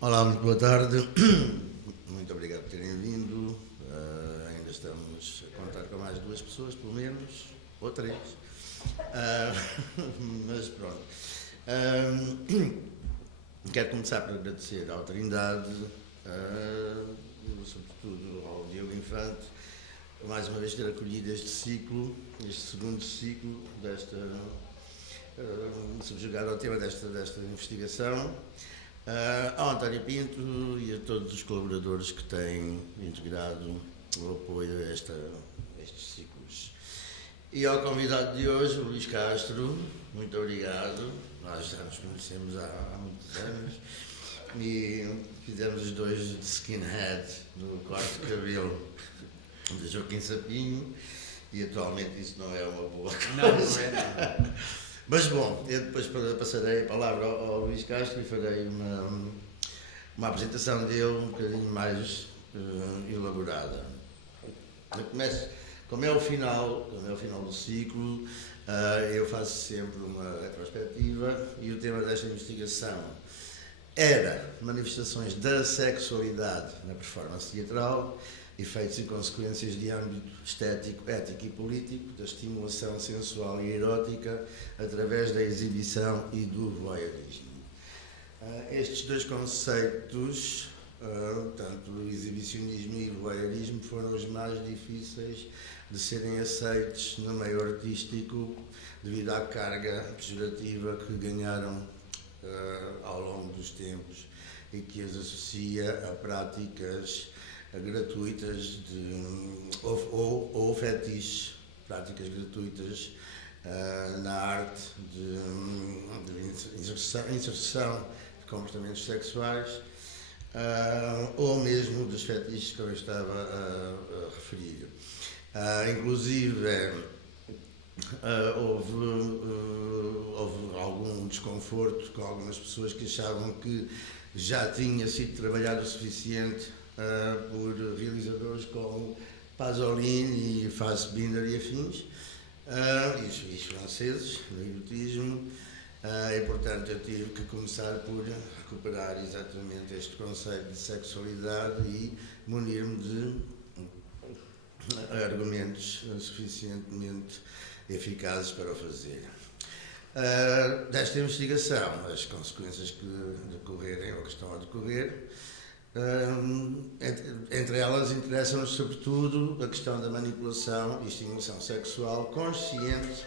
Olá, muito boa tarde. Muito obrigado por terem vindo. Ainda estamos a contar com mais duas pessoas, pelo menos, ou três. Mas pronto. Quero começar por agradecer à Trindade, sobretudo ao Diogo Infante, mais uma vez ter acolhido este ciclo, este segundo ciclo subjugado ao tema desta investigação. Ao António Pinto e a todos os colaboradores que têm integrado o apoio a estes ciclos. E ao convidado de hoje, o Luís Castro, muito obrigado. Nós já nos conhecemos há muitos anos e fizemos os dois de skinhead no corte de cabelo de Joaquim Sapinho e atualmente isso não é uma boa coisa. Não é. Mas bom, eu depois passarei a palavra ao Luís Castro e farei uma apresentação dele um bocadinho mais elaborada. Eu começo, como é o final do ciclo, eu faço sempre uma retrospectiva e o tema desta investigação era manifestações da sexualidade na performance teatral, efeitos e consequências de âmbito estético, ético e político, da estimulação sensual e erótica através da exibição e do voyeurismo. Estes dois conceitos, tanto o exibicionismo e o voyeurismo, foram os mais difíceis de serem aceitos no meio artístico devido à carga pejorativa que ganharam ao longo dos tempos e que as associa a práticas gratuitas ou fetiches, práticas gratuitas na arte de inserção de comportamentos sexuais ou mesmo dos fetiches que eu estava a referir. Inclusive houve algum desconforto com algumas pessoas que achavam que já tinha sido trabalhado o suficiente por realizadores como Pasolini e Fassbinder e afins, e os franceses, no erotismo, e portanto eu tive que começar por recuperar exatamente este conceito de sexualidade e munir-me de argumentos suficientemente eficazes para o fazer. Desta investigação, as consequências que decorrerem ou que estão a decorrer, entre elas interessam-nos sobretudo a questão da manipulação e estimulação sexual consciente,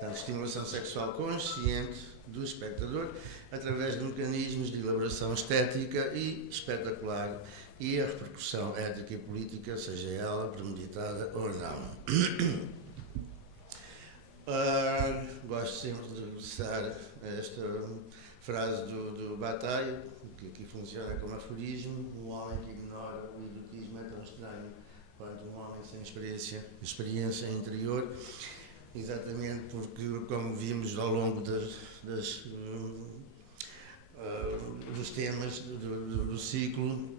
portanto, estimulação sexual consciente do espectador através de mecanismos de elaboração estética e espetacular e a repercussão ética e política, seja ela premeditada ou não. Gosto sempre de regressar a esta frase do Bataille, que aqui funciona como aforismo: um homem que ignora o erotismo é tão estranho quanto um homem sem experiência interior, exatamente porque, como vimos ao longo dos temas do ciclo,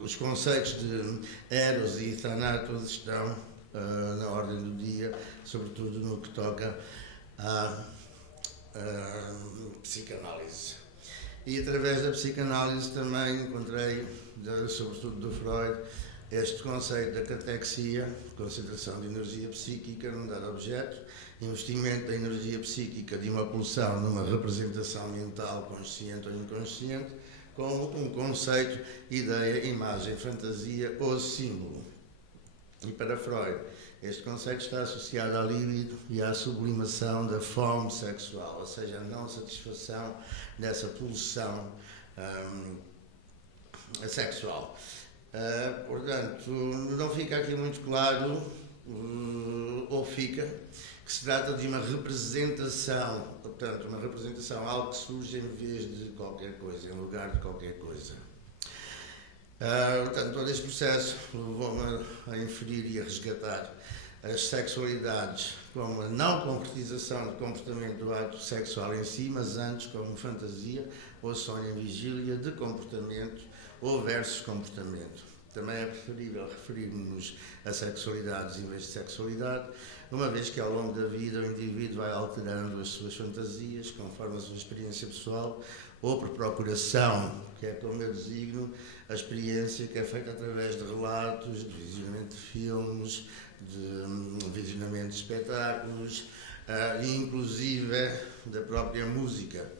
os conceitos de Eros e Thanatos estão na ordem do dia, sobretudo no que toca à psicanálise. E através da psicanálise também encontrei, sobretudo do Freud, este conceito da catexia, concentração de energia psíquica num dado objeto, investimento da energia psíquica de uma pulsão numa representação mental consciente ou inconsciente, como um conceito, ideia, imagem, fantasia ou símbolo. E para Freud, este conceito está associado à libido e à sublimação da fome sexual, ou seja, a não satisfação dessa pulsão sexual. Portanto, não fica aqui muito claro, ou fica, que se trata de uma representação, portanto, uma representação, algo que surge em vez de qualquer coisa, em lugar de qualquer coisa. Portanto, todo este processo levou-me a inferir e a resgatar as sexualidades como a não concretização de comportamento do ato sexual em si, mas antes como fantasia ou sonho em vigília de comportamento ou versus comportamento. também é preferível referirmos a sexualidades em vez de sexualidade, uma vez que ao longo da vida o indivíduo vai alterando as suas fantasias conforme a sua experiência pessoal ou por procuração, que é como eu designo a experiência que é feita através de relatos, de visionamento de filmes, de visionamento de espetáculos, inclusive da própria música.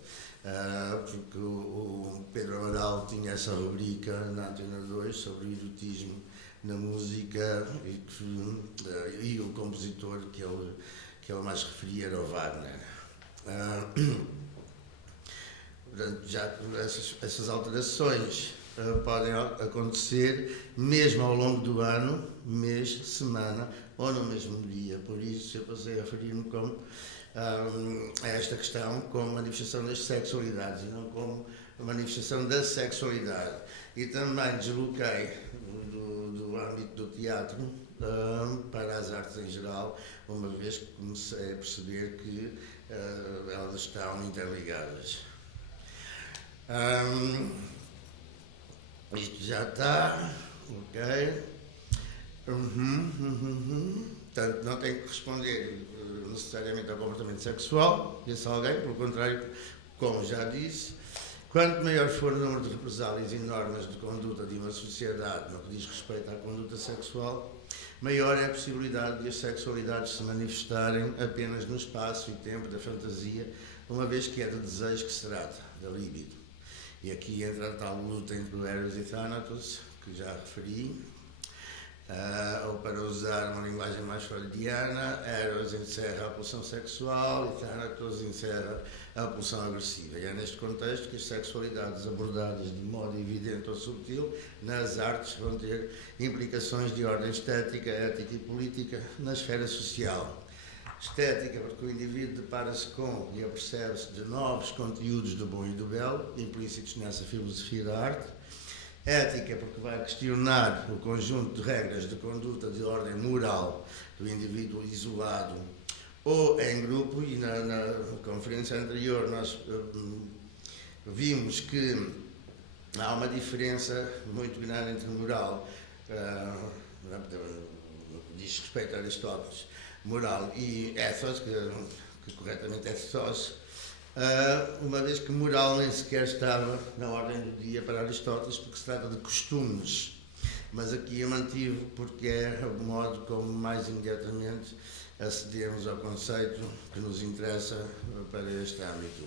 Porque o Pedro Amaral tinha essa rubrica na Antena 2 sobre o erotismo na música e o compositor que ele mais referia era o Wagner. Portanto, já essas alterações podem acontecer mesmo ao longo do ano, mês, semana ou no mesmo dia. Por isso eu passei a referir-me como a esta questão como manifestação das sexualidades e não como manifestação da sexualidade. E também desloquei do âmbito do teatro para as artes em geral, uma vez que comecei a perceber que elas estão interligadas. Isto já está, ok. Portanto, não tem que responder necessariamente ao comportamento sexual desse alguém, pelo contrário, como já disse, quanto maior for o número de represálias e normas de conduta de uma sociedade no que diz respeito à conduta sexual, maior é a possibilidade de as sexualidades se manifestarem apenas no espaço e tempo da fantasia, uma vez que é do desejo que se trata, da libido. E aqui entra a tal luta entre o Eros e Thanatos, que já referi, ou para usar uma linguagem mais freudiana, Eros encerra a pulsão sexual e Thanatos encerra a pulsão agressiva. E é neste contexto que as sexualidades abordadas de modo evidente ou subtil nas artes vão ter implicações de ordem estética, ética e política na esfera social. Estética, porque o indivíduo depara-se com e apercebe-se de novos conteúdos do bom e do belo, implícitos nessa filosofia da arte. Ética, porque vai questionar o conjunto de regras de conduta de ordem moral do indivíduo isolado ou em grupo, e na conferência anterior nós vimos que há uma diferença muito grande entre moral, diz respeito a Aristóteles, moral e ethos, que corretamente é ethos, uma vez que moral nem sequer estava na ordem do dia para Aristóteles, porque se trata de costumes, mas aqui eu mantive porque é o modo como mais imediatamente acedemos ao conceito que nos interessa para este âmbito.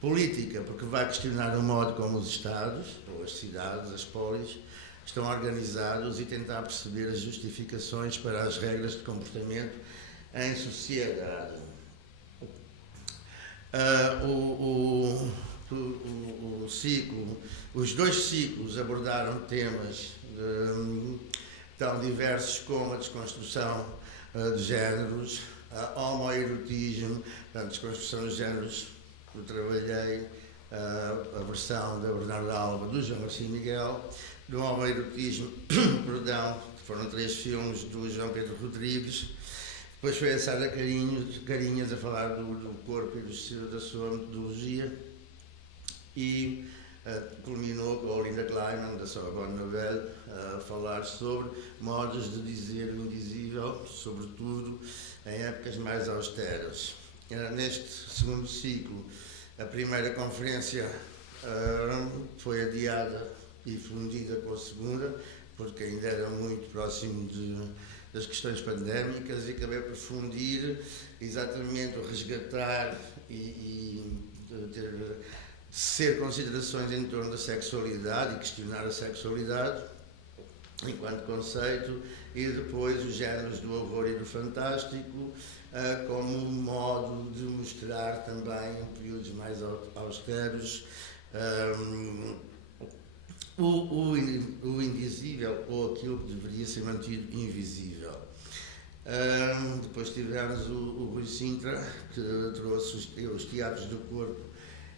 Política, porque vai questionar o modo como os Estados, ou as cidades, as polis, estão organizados e tentar perceber as justificações para as regras de comportamento em sociedade. Os dois ciclos abordaram temas tão diversos como a desconstrução de géneros, a homoerotismo, a desconstrução de géneros. Eu trabalhei a versão da Bernarda Alba do João Garcia Miguel, do homoerotismo, perdão, foram 3 filmes do João Pedro Rodrigues. Depois foi a Sara Carinhas a falar do corpo e da sua metodologia e culminou com a Olinda Kleiman, da Sorbonne Nouvelle, a falar sobre modos de dizer o indizível, sobretudo em épocas mais austeras. Neste segundo ciclo, a primeira conferência foi adiada e fundida com a segunda, porque ainda era muito próximo das questões pandémicas, e acabei por fundir exatamente o resgatar e ser considerações em torno da sexualidade e questionar a sexualidade enquanto conceito, e depois os géneros do horror e do fantástico como modo de mostrar também em períodos mais austeros o indizível, ou aquilo que deveria ser mantido invisível. Depois tivemos o Rui Sintra, que trouxe os teatros do corpo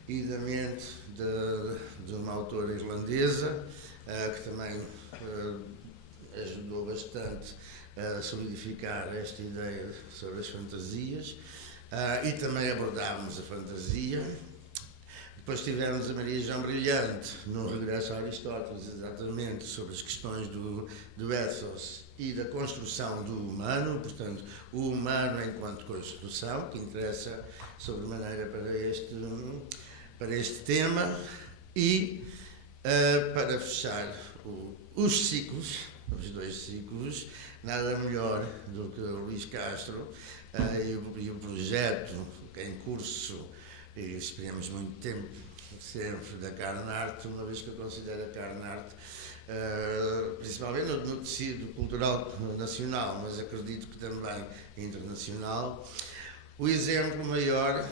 e da mente de uma autora irlandesa, que também ajudou bastante a solidificar esta ideia sobre as fantasias, e também abordámos a fantasia. Depois tivemos a Maria João Brilhante, no regresso a Aristóteles, exatamente sobre as questões do ethos e da construção do humano, portanto, o humano enquanto construção, que interessa sobremaneira para este tema, e para fechar os ciclos, os 2 ciclos, nada melhor do que o Luís Castro e o projeto que é em curso, e esperemos muito tempo, sempre da Carnarte, uma vez que eu considero a Carnarte, principalmente no tecido cultural nacional, mas acredito que também internacional, o exemplo maior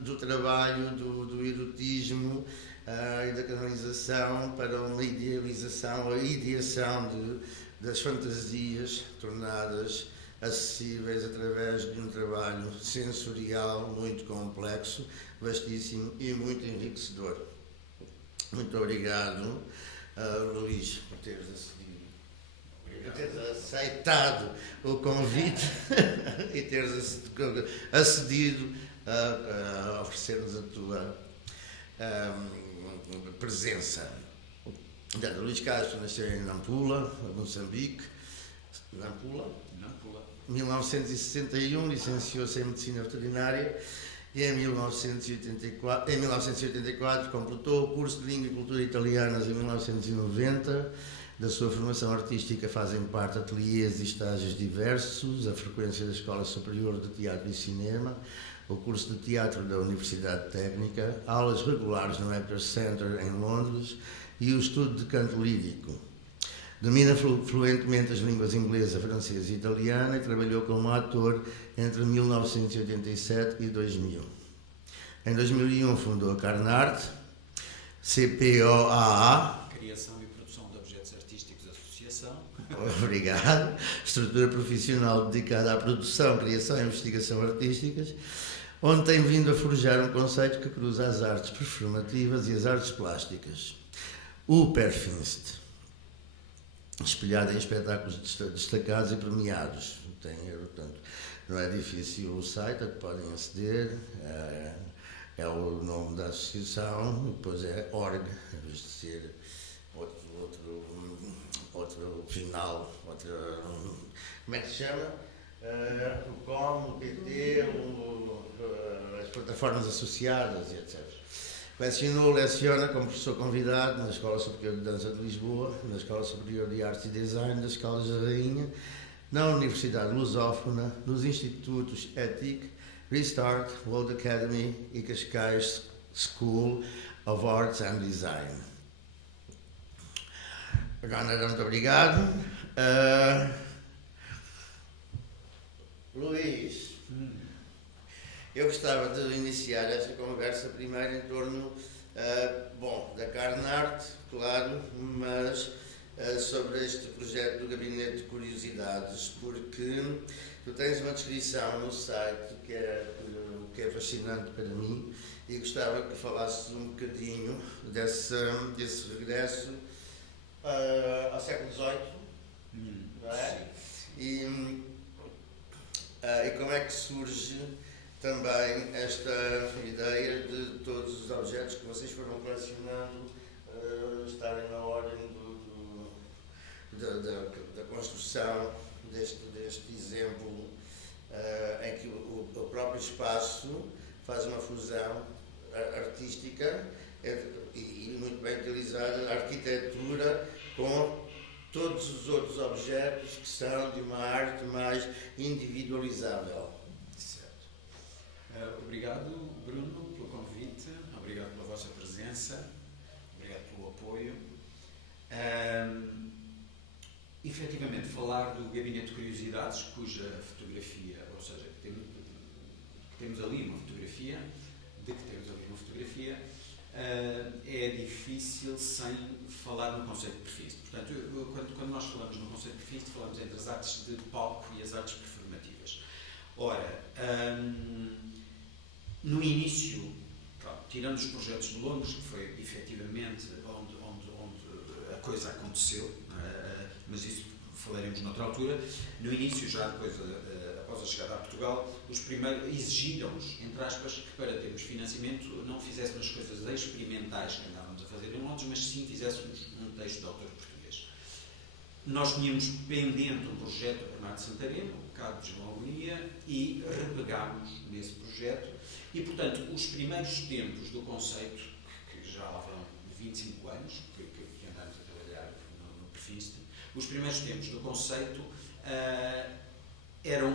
do trabalho, do erotismo e da canalização para uma idealização, a ideação das fantasias tornadas acessíveis através de um trabalho sensorial muito complexo, vastíssimo e muito enriquecedor. Muito obrigado, Luís, por teres aceitado o convite e teres acedido a oferecer-nos a tua presença. Luís Castro nasceu em Nampula, Moçambique. Nampula. 1961, licenciou-se em Medicina Veterinária e em 1984 completou o curso de Língua e Cultura Italianas em 1990. Da sua formação artística fazem parte ateliês e estágios diversos, a frequência da Escola Superior de Teatro e Cinema, o curso de Teatro da Universidade Técnica, aulas regulares no Actors Center em Londres e o estudo de canto lírico. Domina fluentemente as línguas inglesa, francesa e italiana e trabalhou como ator entre 1987 e 2000. Em 2001 fundou a Carnarte, CPOAA, Criação e Produção de Objetos Artísticos Associação. Obrigado. Estrutura profissional dedicada à produção, criação e investigação artísticas, onde tem vindo a forjar um conceito que cruza as artes performativas e as artes plásticas. O Perfinst, espelhado em espetáculos destacados e premiados. Portanto, não é difícil o site a que podem aceder, é o nome da associação, depois é org, em vez de ser outro final, como é que se chama? O COM, o PT, as plataformas associadas e etc. Leciona como professor convidado na Escola Superior de Dança de Lisboa, na Escola Superior de Arte e Design das Caldas da Rainha, na Universidade Lusófona, nos Institutos ETIC, Restart, World Academy e Cascais School of Arts and Design. Agora, muito obrigado. Luís, eu gostava de iniciar esta conversa primeiro em torno, da Carnarte, claro, mas sobre este projeto do Gabinete de Curiosidades, porque tu tens uma descrição no site que é fascinante para mim e gostava que falasses um bocadinho desse regresso ao século XVIII, não é? E como é que surge também esta ideia de todos os objetos que vocês foram colecionando estarem na ordem da construção deste exemplo em que o próprio espaço faz uma fusão artística e muito bem utilizada a arquitetura com todos os outros objetos que são de uma arte mais individualizável. Obrigado, Bruno, pelo convite, obrigado pela vossa presença, obrigado pelo apoio. Efetivamente, falar do Gabinete de Curiosidades, cuja fotografia, ou seja, que temos ali uma fotografia, é difícil sem falar no conceito de Perfinst. Portanto, quando nós falamos no conceito de Perfinst, falamos entre as artes de palco e as artes performativas. Ora, no início, tirando os projetos de Londres, que foi efetivamente onde a coisa aconteceu, mas isso falaremos noutra altura, no início, já depois, após a chegada a Portugal, os primeiros exigiram-nos, entre aspas, que para termos financiamento não fizéssemos as coisas experimentais que andávamos a fazer em Londres, mas sim fizéssemos um texto de autor português. Nós tínhamos pendente um projeto do Bernardo Santareno, o Bocado de João Agonia, e repegámos nesse projeto. E, portanto, os primeiros tempos do conceito, que já lá vão 25 anos, que andamos a trabalhar no Perfiste, os primeiros tempos do conceito eram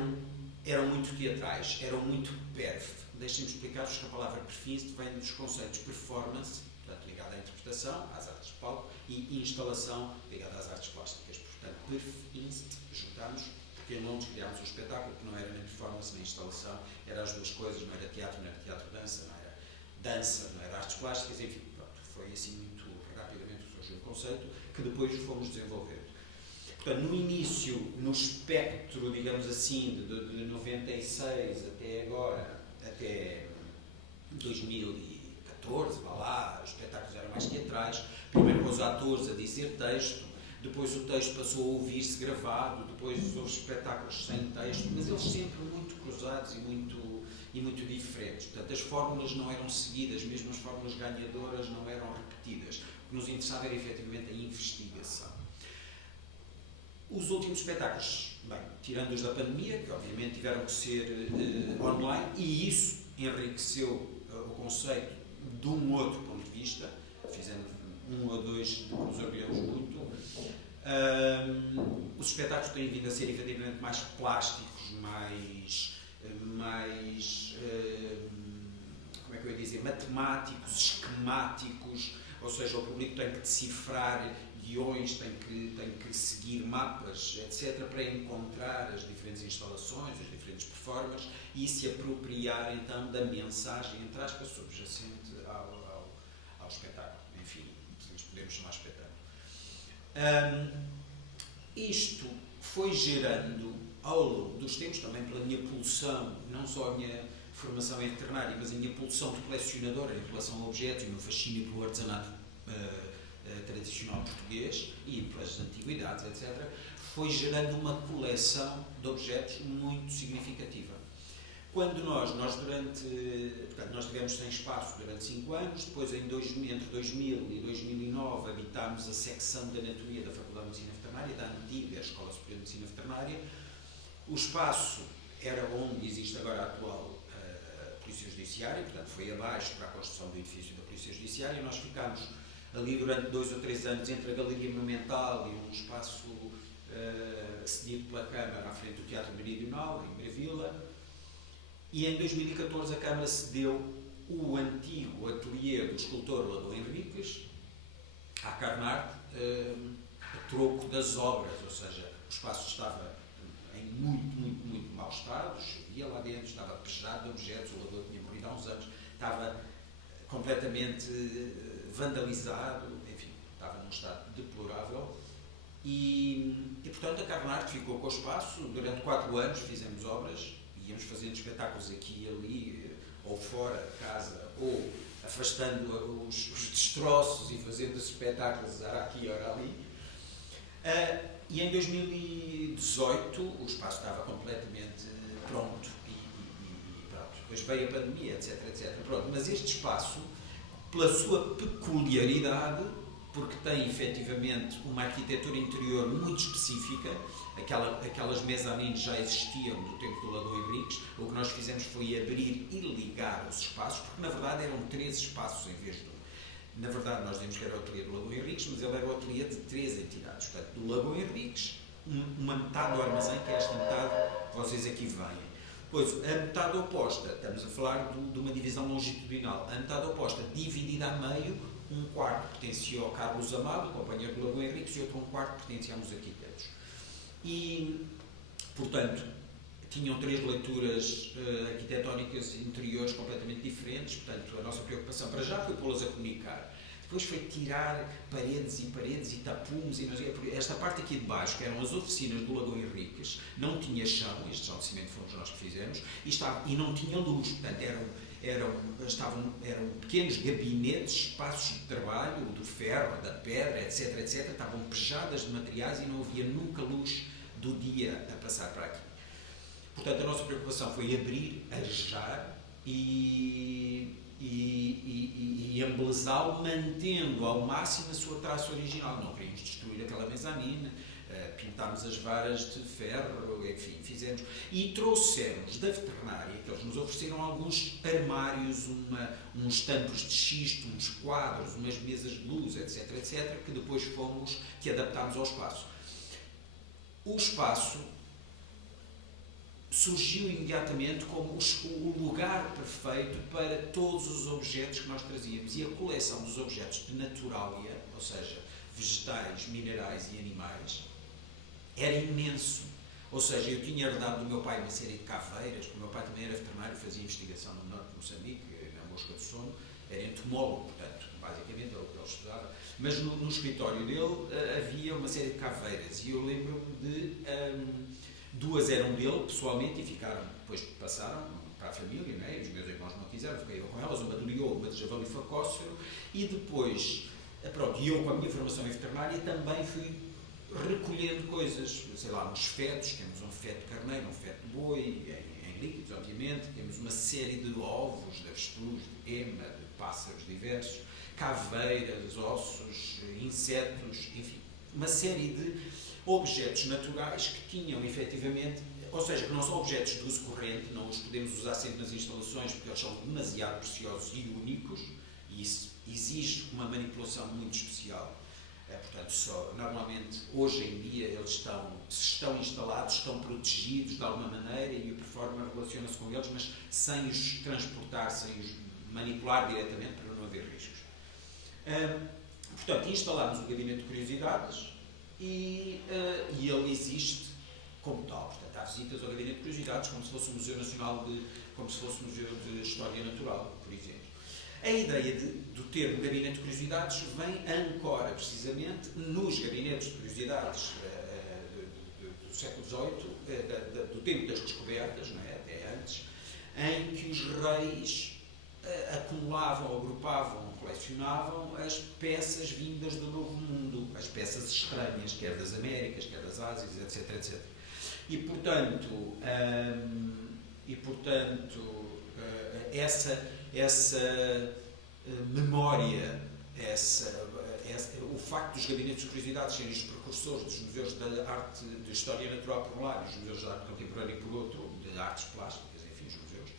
muito teatrais, eram muito perf. Deixem-me explicar-vos que a palavra Perfiste vem dos conceitos performance, portanto, ligada à interpretação, às artes de palco, e instalação, ligada às artes plásticas. Portanto, Perfiste, juntámos, porque em Londres criámos um espetáculo que não era nem performance nem instalação, eram as duas coisas, não era teatro-dança, não era dança, não era artes plásticas, enfim, pronto, foi assim muito rapidamente que surgiu o conceito, que depois fomos desenvolvendo. Portanto, no início, no espectro, digamos assim, de 96 até agora, até 2014, vá lá, os espetáculos eram mais teatrais, primeiro com os atores a dizer texto, depois o texto passou a ouvir-se gravado, depois os espetáculos sem texto, mas eles sempre muito cruzados e muito diferentes. Portanto, as fórmulas não eram seguidas, mesmo as fórmulas ganhadoras não eram repetidas. O que nos interessava era efetivamente a investigação. Os últimos espetáculos, bem, tirando os da pandemia, que obviamente tiveram que ser online, e isso enriqueceu o conceito de um outro ponto de vista, fizemos um ou dois de que nos orgulhamos muito. Os espetáculos têm vindo a ser efetivamente mais plásticos, mais como é que eu ia dizer, matemáticos, esquemáticos, ou seja, o público tem que decifrar guiões, tem que seguir mapas, etc., para encontrar as diferentes instalações, as diferentes performers e se apropriar então da mensagem, entre aspas, subjacente ao espetáculo. Enfim, podemos chamar espetáculo. Isto foi gerando, ao longo dos tempos, também pela minha pulsão, não só a minha formação em veterinária, mas a minha pulsão de colecionadora em relação a objetos e o meu fascínio pelo artesanato tradicional português e pelas antiguidades, etc., foi gerando uma coleção de objetos muito significativa. Quando nós tivemos sem espaço durante 5 anos, depois entre 2000 e 2009 habitámos a secção de Anatomia da Faculdade de Medicina Veterinária, da antiga Escola Superior de Medicina Veterinária. O espaço era onde existe agora a atual Polícia Judiciária, portanto foi abaixo para a construção do edifício da Polícia Judiciária, e nós ficámos ali durante 2 ou 3 anos entre a Galeria Monumental e um espaço cedido pela Câmara à frente do Teatro Meridional, em Brevila. E em 2014 a Câmara cedeu o antigo ateliê do escultor Ladon Henriques à Carnarte a troco das obras, ou seja, o espaço estava em muito mau estado, chovia lá dentro, estava pejado de objetos, o Ladon tinha morrido há uns anos, estava completamente vandalizado, enfim, estava num estado deplorável. E portanto a Carnarte ficou com o espaço, durante 4 anos fizemos obras, íamos fazendo espetáculos aqui e ali, ou fora de casa, ou afastando os destroços e fazendo espetáculos ora aqui, ora ali. E em 2018 o espaço estava completamente pronto e pronto. Depois veio a pandemia, etc. Pronto. Mas este espaço, pela sua peculiaridade, porque tem efetivamente uma arquitetura interior muito específica, aquelas mezanines já existiam do tempo do Ladon Henriques, o que nós fizemos foi abrir e ligar os espaços, porque na verdade eram 3 espaços em vez de 1. Na verdade nós dizemos que era o ateliê do Ladon Henriques, mas ele era o ateliê de 3 entidades. Portanto, do Ladon Henriques, uma metade do armazém, que é esta metade que vocês aqui veem. Pois, a metade oposta, estamos a falar de uma divisão longitudinal, a metade oposta, dividida a meio, um quarto pertencia ao Carlos Amado, companheiro do Ladon Henriques, e outro quarto pertencia aos arquitetos. E, portanto, tinham 3 leituras arquitetónicas interiores completamente diferentes, portanto, a nossa preocupação para já foi pô-las a comunicar. Depois foi tirar paredes e tapumes, e esta parte aqui de baixo, que eram as oficinas do Ladon Henriques, não tinha chão, este chão de cimento fomos nós que fizemos, e não tinha luz, portanto, eram pequenos gabinetes, espaços de trabalho, do ferro, da pedra, etc., estavam pejadas de materiais e não havia nunca luz do dia a passar para aqui. Portanto, a nossa preocupação foi abrir, arejar e embelezá-lo, mantendo ao máximo a sua traça original. Não queríamos destruir aquela mezanine, pintámos as varas de ferro, enfim, fizemos. E trouxemos da veterinária, que eles nos ofereceram alguns armários, uns tampos de xisto, uns quadros, umas mesas de luz, etc, etc, que depois que adaptámos ao espaço. O espaço surgiu imediatamente como o lugar perfeito para todos os objetos que nós trazíamos, e a coleção dos objetos de naturalia, ou seja, vegetais, minerais e animais, era imenso. Ou seja, eu tinha herdado do meu pai uma série de caveiras, porque o meu pai também era veterinário, fazia investigação no norte de Moçambique, na mosca do sono, era entomólogo, portanto, basicamente ele estudava. Mas no escritório dele havia uma série de caveiras, e eu lembro-me de... duas eram dele, pessoalmente, e ficaram, depois passaram para a família, né? E os meus irmãos não quiseram, fiquei eu com elas, uma de leão, uma de javali facócero, e depois, pronto, e eu com a minha formação em veterinária também fui recolhendo coisas, sei lá, uns fetos, temos um feto de carneiro, um feto de boi, em líquidos, obviamente, temos uma série de ovos, de avestruz, de ema, de pássaros diversos, caveiras, ossos, insetos, enfim, uma série de objetos naturais que tinham, efetivamente, ou seja, que não são objetos de uso corrente, não os podemos usar sempre nas instalações porque eles são demasiado preciosos e únicos, e isso exige uma manipulação muito especial. Portanto, normalmente, hoje em dia, se estão instalados, estão protegidos de alguma maneira, e o Performer relaciona-se com eles, mas sem os transportar, sem os manipular diretamente para não haver riscos. Portanto, instalámos o Gabinete de Curiosidades, e ele existe como tal. Portanto, há visitas ao Gabinete de Curiosidades como se fosse um Museu Nacional como se fosse um Museu de História Natural, por exemplo. A ideia do termo Gabinete de Curiosidades vem ancora precisamente nos gabinetes de curiosidades do século XVIII, do tempo das descobertas, não é? Até antes, em que os reis acumulavam, agrupavam, colecionavam as peças vindas do Novo Mundo, as peças estranhas, quer das Américas, quer das Ásias, etc, etc. E, portanto, essa memória, o facto dos gabinetes de curiosidades serem os precursores dos museus de arte, de história natural por um lado, e os museus de arte contemporânea por outro, de artes plásticas, enfim, os museus,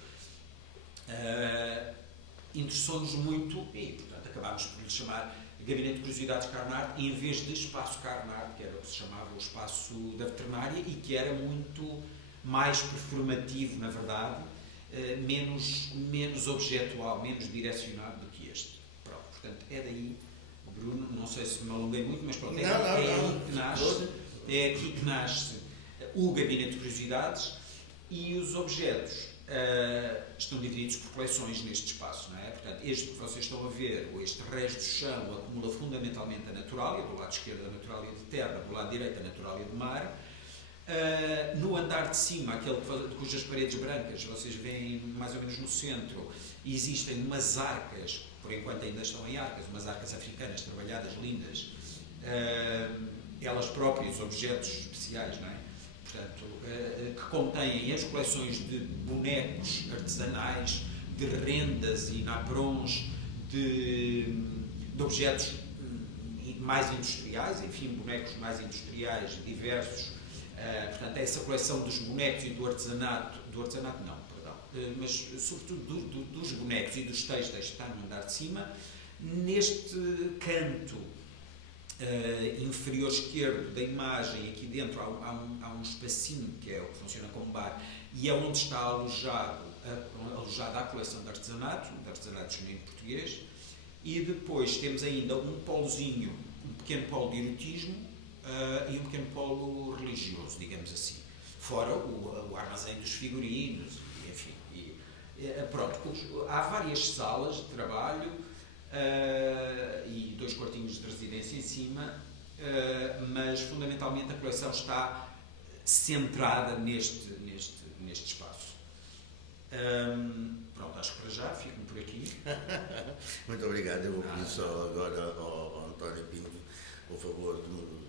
interessou-nos muito, e, portanto, acabámos por lhe chamar Gabinete de Curiosidades Carnart, em vez de Espaço Carnart, que era o que se chamava o espaço da veterinária, e que era muito mais performativo, na verdade, menos objetual, menos direcionado do que este. Pronto, portanto, é daí, Bruno, não sei se me alonguei muito, mas pronto, é aqui que nasce o Gabinete de Curiosidades, e os objetos estão divididos por coleções neste espaço, não é? Portanto, este que vocês estão a ver, ou este resto do chão, acumula fundamentalmente a naturalia, do lado esquerdo a naturalia de terra, do lado direito a naturalia de mar. No andar de cima, aquele cujas paredes brancas vocês veem mais ou menos no centro, existem umas arcas, por enquanto ainda estão em arcas, umas arcas africanas trabalhadas, lindas, elas próprias, objetos especiais, não é? Portanto, que contêm as coleções de bonecos artesanais, de rendas e naprons, de objetos mais industriais, enfim, bonecos mais industriais, diversos. Portanto, essa coleção dos bonecos e do artesanato não, perdão, mas sobretudo dos bonecos e dos têxteis que está no andar de cima, neste canto inferior esquerdo da imagem, aqui dentro há um espacinho que é o que funciona como bar, e é onde está alojada a coleção de artesanato genuíno português, e depois temos ainda um polozinho, um pequeno polo de erotismo e um pequeno polo religioso, digamos assim, fora o armazém dos figurinos, enfim, pronto, há várias salas de trabalho e 2 quartinhos de residência em cima, mas fundamentalmente a coleção está centrada neste espaço. Pronto, acho que para já fico por aqui. Muito obrigado. Eu vou pedir só agora ao António Pinto o favor de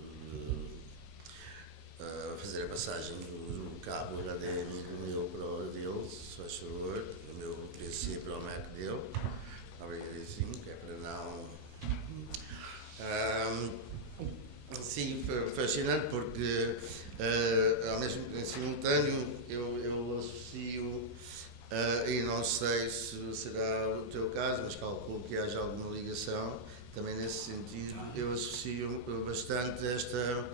fazer a passagem do cabo HDMI do meu para o dele, se faz favor, o meu PC para o Mac dele. Obrigadíssimo, que é para não. Sim, fascinante porque ao mesmo em simultâneo eu associo, e não sei se será o teu caso, mas calculo que haja alguma ligação também nesse sentido. Eu associo bastante esta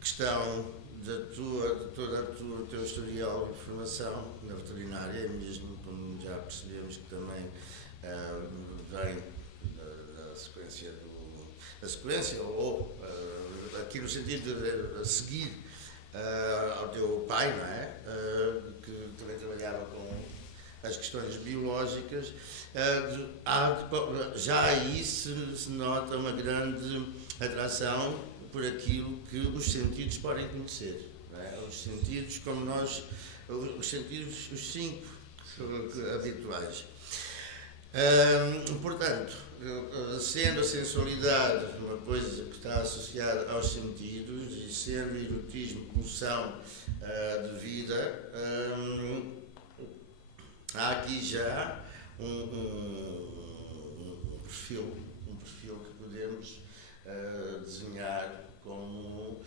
questão o teu historial de formação na veterinária, mesmo como já percebemos que também vem da sequência ou aqui no sentido de seguir ao teu pai, não é? Que também trabalhava com as questões biológicas. Já aí se nota uma grande atração por aquilo que os sentidos podem conhecer, não é? Os sentidos como nós, os sentidos, os 5 habituais. Portanto, sendo a sensualidade uma coisa que está associada aos sentidos e sendo o erotismo comoção de vida, há aqui já um perfil que podemos desenhar como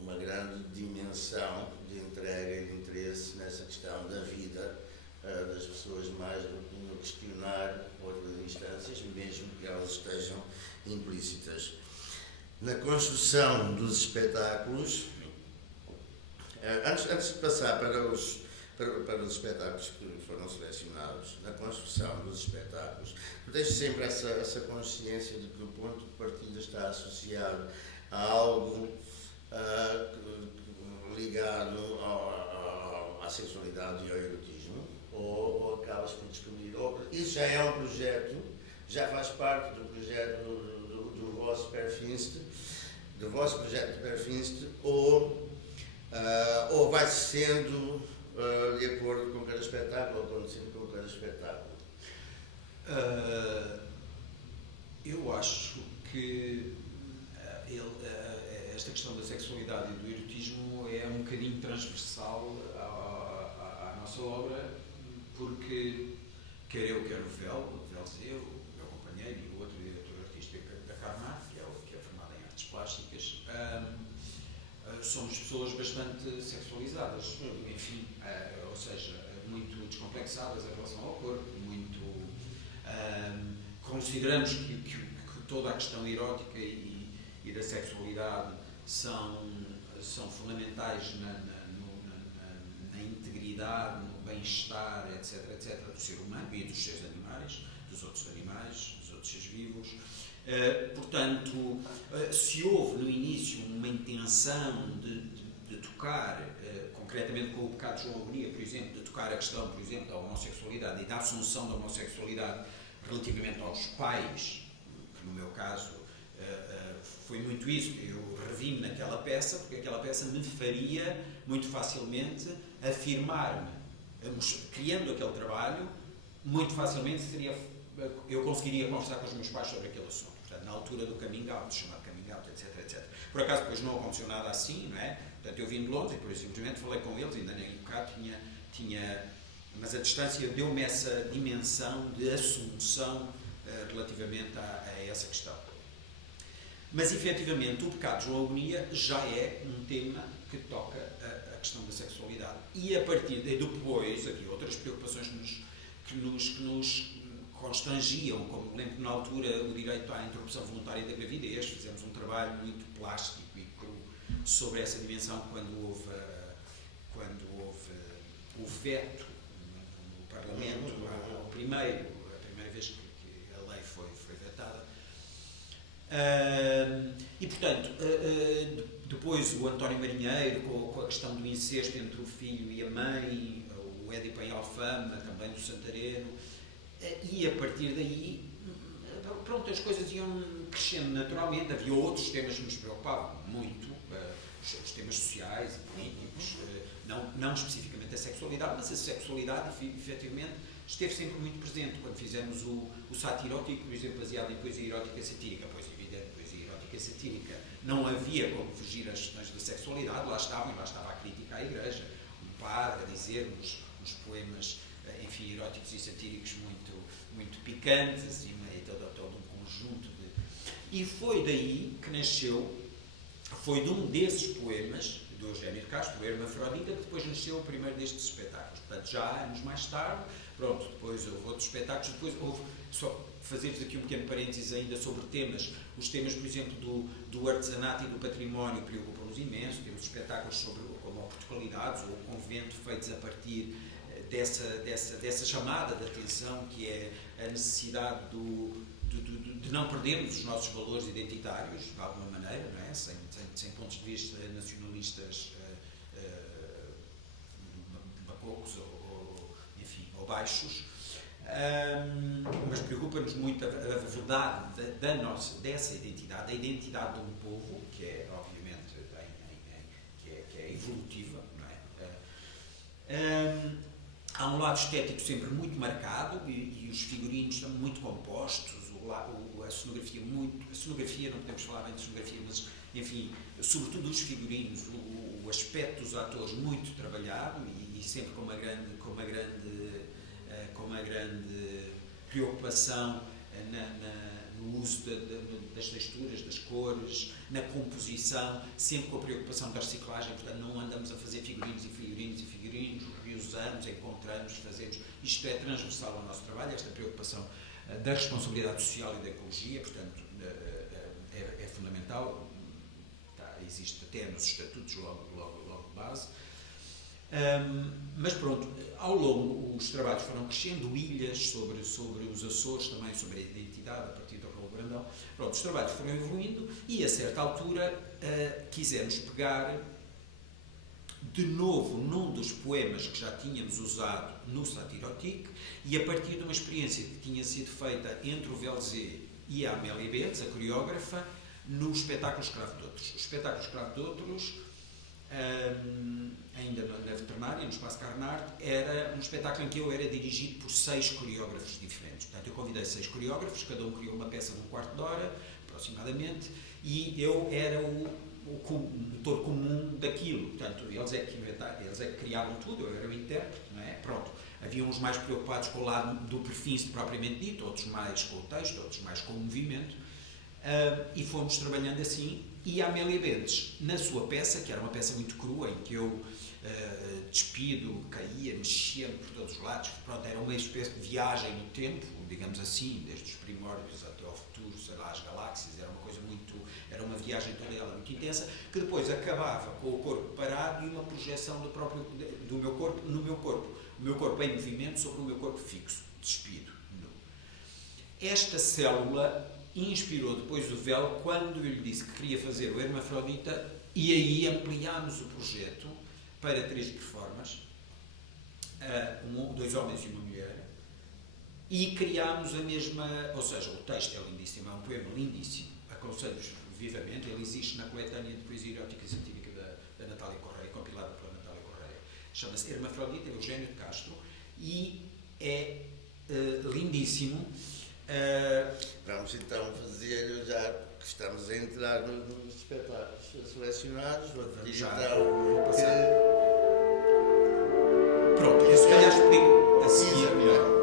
uma grande dimensão de entrega e de interesse nessa questão da vida das pessoas, mais no questionar outras instâncias, mesmo que elas estejam implícitas. Na construção dos espetáculos, antes de passar para os espetáculos que foram selecionados, na construção dos espetáculos, tu tens sempre essa consciência de que o ponto de partida está associado a algo ligado à sexualidade e ao erotismo, ou acabas por descobrir, isso já é um projeto, já faz parte do projeto do vosso Perfinste, do vosso projeto de Perfinste, ou vai sendo de acordo com cada espetáculo, ou acontecendo com cada espetáculo? Eu acho que esta questão da sexualidade e do erotismo é um bocadinho transversal à nossa obra, porque quer eu, quer o Velzeu, o meu companheiro e o outro diretor artístico da Carmar, que é formado em artes plásticas, somos pessoas bastante sexualizadas, enfim, ou seja, muito descomplexadas em relação ao corpo, muito consideramos que toda a questão erótica e da sexualidade são fundamentais na integridade, no bem-estar, etc., do ser humano e dos seres animais, dos outros seres vivos. Portanto, se houve no início uma intenção de tocar, concretamente com o Pecado de João Agonia, por exemplo, de tocar a questão, por exemplo, da homossexualidade e da assunção da homossexualidade relativamente aos pais, que no meu caso foi muito isso, eu revi-me naquela peça, porque aquela peça me faria muito facilmente afirmar-me, criando aquele trabalho, muito facilmente eu conseguiria conversar com os meus pais sobre aquele assunto. Portanto, na altura do coming out, chamado coming out, etc. Por acaso, depois não aconteceu nada assim, não é? Portanto, eu vim de Londres e, por isso, simplesmente falei com eles, ainda nem um bocado mas a distância deu-me essa dimensão de assunção relativamente a essa questão. Mas, efetivamente, o Pecado de João Agonia já é um tema que toca a questão da sexualidade. E, a partir de depois, havia outras preocupações que nos constrangiam, como lembro na altura o direito à interrupção voluntária da gravidez, fizemos um trabalho muito plástico e cru sobre essa dimensão quando houve o veto no Parlamento, a primeira vez que a lei foi vetada. E, portanto, depois o António Marinheiro, com a questão do incesto entre o filho e a mãe, o Édipo em Alfama, também do Santareno, e a partir daí, pronto, as coisas iam crescendo naturalmente. Havia outros temas que nos preocupavam muito, os temas sociais e políticos, não especificamente a sexualidade, mas a sexualidade, efetivamente, esteve sempre muito presente. Quando fizemos o satirótico, por exemplo, baseado em poesia erótica satírica, poesia evidente, poesia erótica erótica e satírica não havia como fugir às questões da sexualidade, lá estavam, e lá estava a crítica à Igreja, um padre a dizer uns poemas, enfim, eróticos e satíricos muito picantes, e todo um conjunto de... E foi daí que nasceu, foi de um desses poemas, do Eugênio de Castro, o Hermafrodita, que depois nasceu o primeiro destes espetáculos. Portanto, já anos mais tarde, pronto, depois houve outros espetáculos, depois houve, só fazer-vos aqui um pequeno parênteses ainda sobre temas. Os temas, por exemplo, do artesanato e do património preocupam-nos imenso. Temos espetáculos sobre como a Portugalidades ou o convento feitos a partir dessa chamada de atenção, que é a necessidade de não perdermos os nossos valores identitários, de alguma maneira, não é? Sem pontos de vista nacionalistas bacocos enfim, ou baixos. Mas preocupa-nos muito a verdade dessa identidade, a identidade de um povo, que é, obviamente, que é evolutiva, não é? Há um lado estético sempre muito marcado e os figurinos estão muito compostos, a cenografia, não podemos falar bem de cenografia, mas, enfim, sobretudo os figurinos, o aspecto dos atores muito trabalhado e sempre com uma grande preocupação no uso das texturas, das cores, na composição, sempre com a preocupação da reciclagem. Portanto, não andamos a fazer figurinos, reusamos, encontramos, fazemos. Isto é transversal ao nosso trabalho, esta preocupação da responsabilidade social e da ecologia, portanto, é fundamental. Existe até nos estatutos logo de base. Mas pronto, ao longo os trabalhos foram crescendo, ilhas sobre os Açores, também sobre a identidade a partir do Raul Brandão. Pronto, os trabalhos foram evoluindo e a certa altura quisemos pegar de novo num dos poemas que já tínhamos usado no Satirotique e a partir de uma experiência que tinha sido feita entre o Velzé e a Amélia Bentes, a coreógrafa, no espetáculo Escravo de Outros. O espetáculo Escravo de Outros, ainda na veterinária, no Espaço Carnart, era um espetáculo em que eu era dirigido por 6 coreógrafos diferentes. Portanto, eu convidei 6 coreógrafos, cada um criou uma peça de um quarto de hora, aproximadamente, e eu era o motor comum daquilo. Portanto, eles é que criavam tudo, eu era o intérprete, não é? Pronto. Havia uns mais preocupados com o lado do perfince propriamente dito, outros mais com o texto, outros mais com o movimento, e fomos trabalhando assim. E a Amélia Bentes, na sua peça, que era uma peça muito crua, em que eu despido, caía, mexia-me por todos os lados, pronto, era uma espécie de viagem no tempo, digamos assim, desde os primórdios até ao futuro, sei lá, as galáxias, era uma viagem toda ela muito intensa, que depois acabava com o corpo parado e uma projeção do meu corpo no meu corpo, o meu corpo em movimento sobre o meu corpo fixo, despido. Esta célula inspirou depois o Vél quando eu lhe disse que queria fazer o Hermafrodita, e aí ampliámos o projeto para 3 performances, 2 homens e uma mulher, e criámos a mesma, ou seja, o texto é lindíssimo, é um poema lindíssimo, aconselho-vos vivamente, ele existe na coletânea de poesia erótica e satírica da Natália Correia, compilada pela Natália Correia, chama-se Hermafrodita, é Eugênio de Castro, e é lindíssimo. Vamos então fazer, já que estamos a entrar nos espetáculos selecionados, vamos já então passar. Pronto, eu se calhar explico a seguir melhor.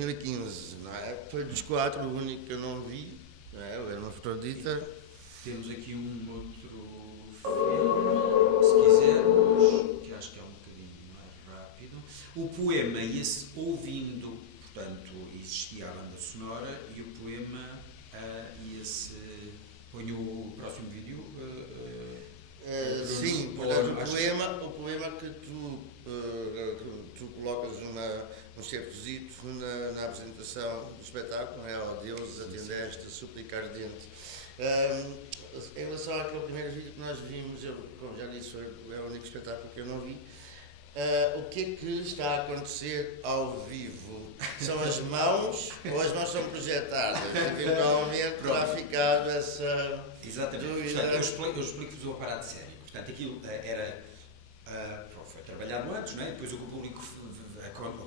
2015, não é? Foi dos 4 o único que eu não vi, não é? O Hermafrodita. Temos aqui um outro filme, se quisermos, que acho que é um bocadinho mais rápido. O poema ia-se ouvindo, portanto, existia a banda sonora e o poema ia-se. Ponho o próximo vídeo. Sim, portanto, o poema que tu colocas num certozito na apresentação do espetáculo, é ó Deus, atendeste, súplica ardente. Em relação àquele primeiro vídeo que nós vimos, eu, como já disse, é o único espetáculo que eu não vi. O que é que está a acontecer ao vivo? São as mãos ou as mãos são projetadas? Eventualmente terá ficado essa Exatamente. dúvida. Portanto, eu explico-vos o aparato sério. Portanto, aquilo era. Foi trabalhado antes, não é? Depois o público. O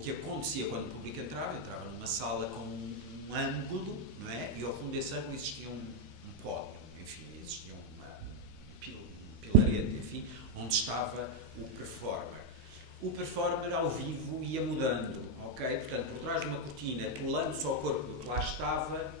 que acontecia quando o público entrava numa sala com um ângulo, não é? E ao fundo desse ângulo existia um pódio, enfim, existia um pilarete, enfim, onde estava o performer. O performer ao vivo ia mudando, ok? Portanto, por trás de uma cortina, colando-se ao corpo que lá estava,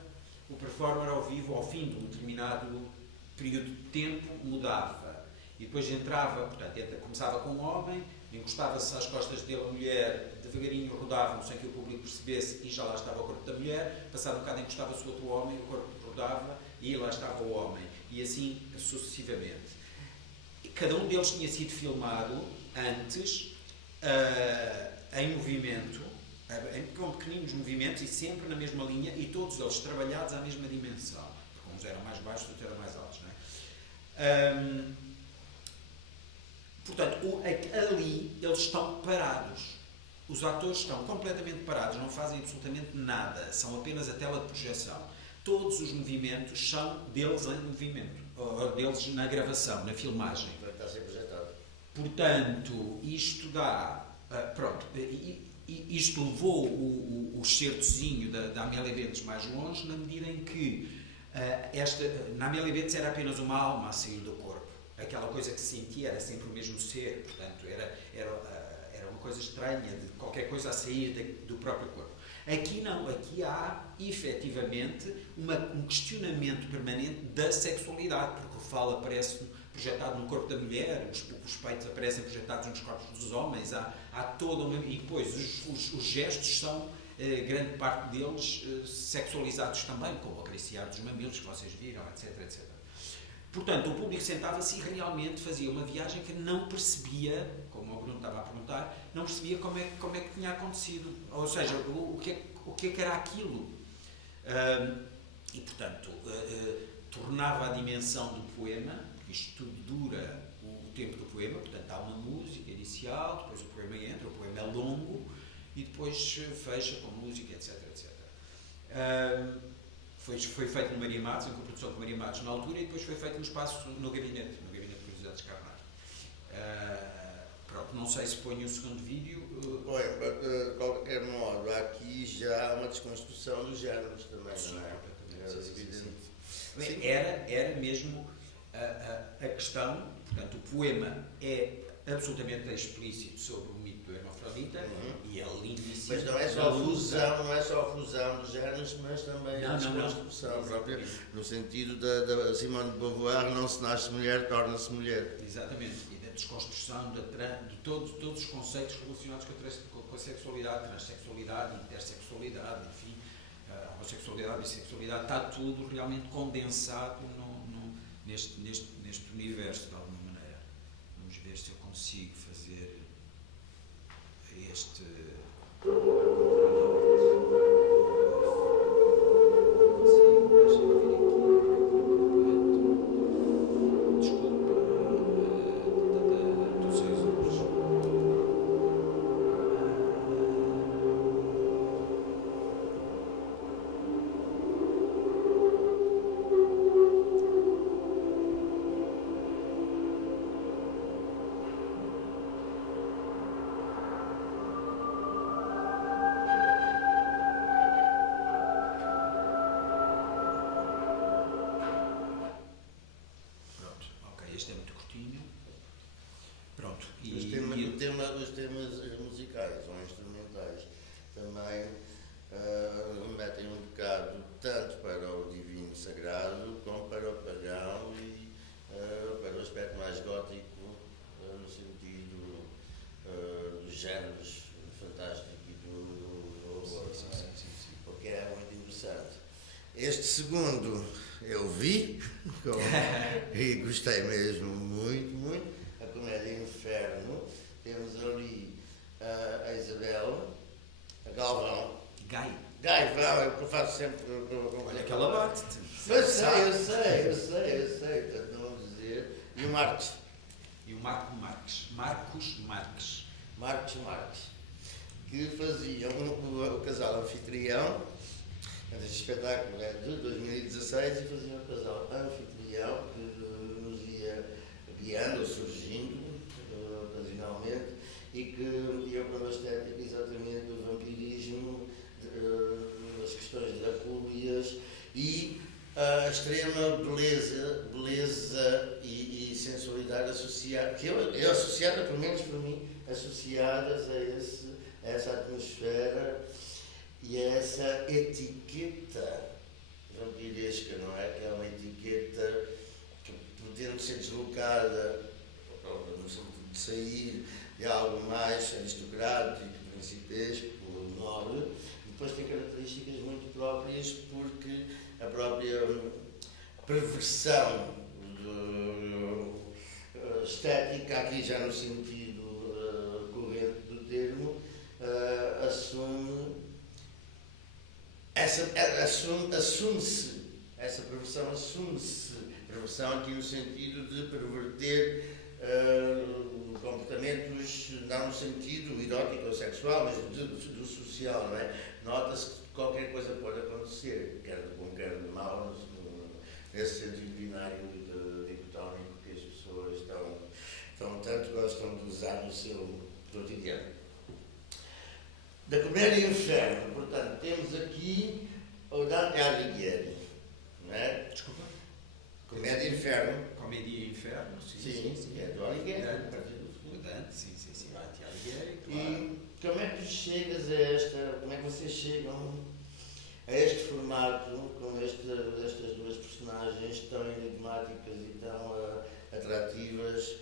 o performer ao vivo, ao fim de um determinado período de tempo, mudava. E depois entrava, portanto, começava com um homem, encostava-se às costas dele a mulher, devagarinho rodavam sem que o público percebesse e já lá estava o corpo da mulher, passado um bocado encostava-se o outro homem, o corpo rodava e lá estava o homem. E assim sucessivamente. Cada um deles tinha sido filmado antes, em movimento, com pequeninos movimentos e sempre na mesma linha e todos eles trabalhados à mesma dimensão. Porque uns eram mais baixos, outros eram mais altos, não é? Portanto, ali eles estão parados. Os atores estão completamente parados, não fazem absolutamente nada, são apenas a tela de projeção. Todos os movimentos são deles em movimento, ou deles na gravação, na filmagem. Está a ser projetado. Portanto, isto dá. Isto levou o excertozinho da Amélia Bentes mais longe, na medida em que na Amélia Bentes era apenas uma alma a sair do corpo. Aquela coisa que se sentia era sempre o mesmo ser, portanto, era uma coisa estranha, de qualquer coisa a sair do próprio corpo. Aqui não, aqui há efetivamente um questionamento permanente da sexualidade, porque o falo aparece projetado no corpo da mulher, os peitos aparecem projetados nos corpos dos homens, há toda uma. E depois os gestos são, grande parte deles, sexualizados também, como o acariciar dos mamilos que vocês viram, etc, etc. Portanto, o público sentava-se e realmente fazia uma viagem que não percebia, como o Bruno estava a perguntar, não percebia como é que tinha acontecido. Ou seja, o que é que era aquilo. E, portanto, tornava a dimensão do poema, porque isto tudo dura o tempo do poema, portanto, há uma música inicial, depois o poema entra, o poema é longo, e depois fecha com música, etc, etc. Foi feito no Maria Matos, em coprodução com Maria Matos na altura, e depois foi feito no espaço, no gabinete de Curiosidades Carnar. Pronto, não sei se ponho o segundo vídeo. De qualquer modo, há aqui já uma desconstrução dos géneros também, não é? Era mesmo a questão, portanto, o poema é absolutamente explícito sobre o mito do Hermafrodita e é lindíssimo. Mas não é só a fusão dos géneros, mas também a desconstrução própria, no sentido da Simone de Beauvoir, não se nasce mulher, torna-se mulher. Exatamente, e da desconstrução de todos os conceitos relacionados com a sexualidade, transexualidade, intersexualidade, enfim, homossexualidade, bissexualidade, está tudo realmente condensado neste universo, de alguma maneira. Vamos ver se eu consigo fazer este. Este é muito curtinho. Pronto. Os temas musicais ou instrumentais também sagrado como para o pagão e para o aspecto mais gótico, no sentido dos géneros fantástico e do horror, o que é muito interessante. Este segundo eu vi e gostei mesmo muito, muito. A Comédia Inferno. Temos ali a Isabel, a Galvão. Gaivão, é o que eu faço sempre. Olha que ela bate-te. Eu sei, portanto não vou dizer. E o Marcos. E o Marcos Marcos, que faziam o casal anfitrião. Este espetáculo é de 2016 e faziam o casal anfitrião que nos ia guiando ou surgindo ocasionalmente e que metia para uma estética exatamente do vampirismo, das questões dracúlias e a extrema beleza e sensualidade associada, que é associada, pelo menos para mim, associadas a essa atmosfera e a essa etiqueta vampiresca, não é? Que é uma etiqueta que, podendo ser deslocada, no sentido de sair de algo mais aristocrático, principesco, nobre, depois tem características muito próprias, porque a própria perversão estética, aqui já no sentido corrente do termo, assume-se, essa perversão assume-se, perversão aqui no sentido de perverter comportamentos, não no sentido erótico ou sexual, mas do social, não é? Nota-se que qualquer coisa pode acontecer, quer de bom, quer de mau, nesse sentido binário dicotómico que as pessoas tanto gostam de usar no seu cotidiano. Da Comédia Inferno, portanto, temos aqui o Dante Alighieri, não é? Desculpa? Comédia Inferno. Comédia Inferno, sim. É do Alighieri. Dante, sim. Dante Alighieri, claro. E como é que chegas a como é que vocês chegam a este formato, com estas duas personagens tão enigmáticas e tão atrativas?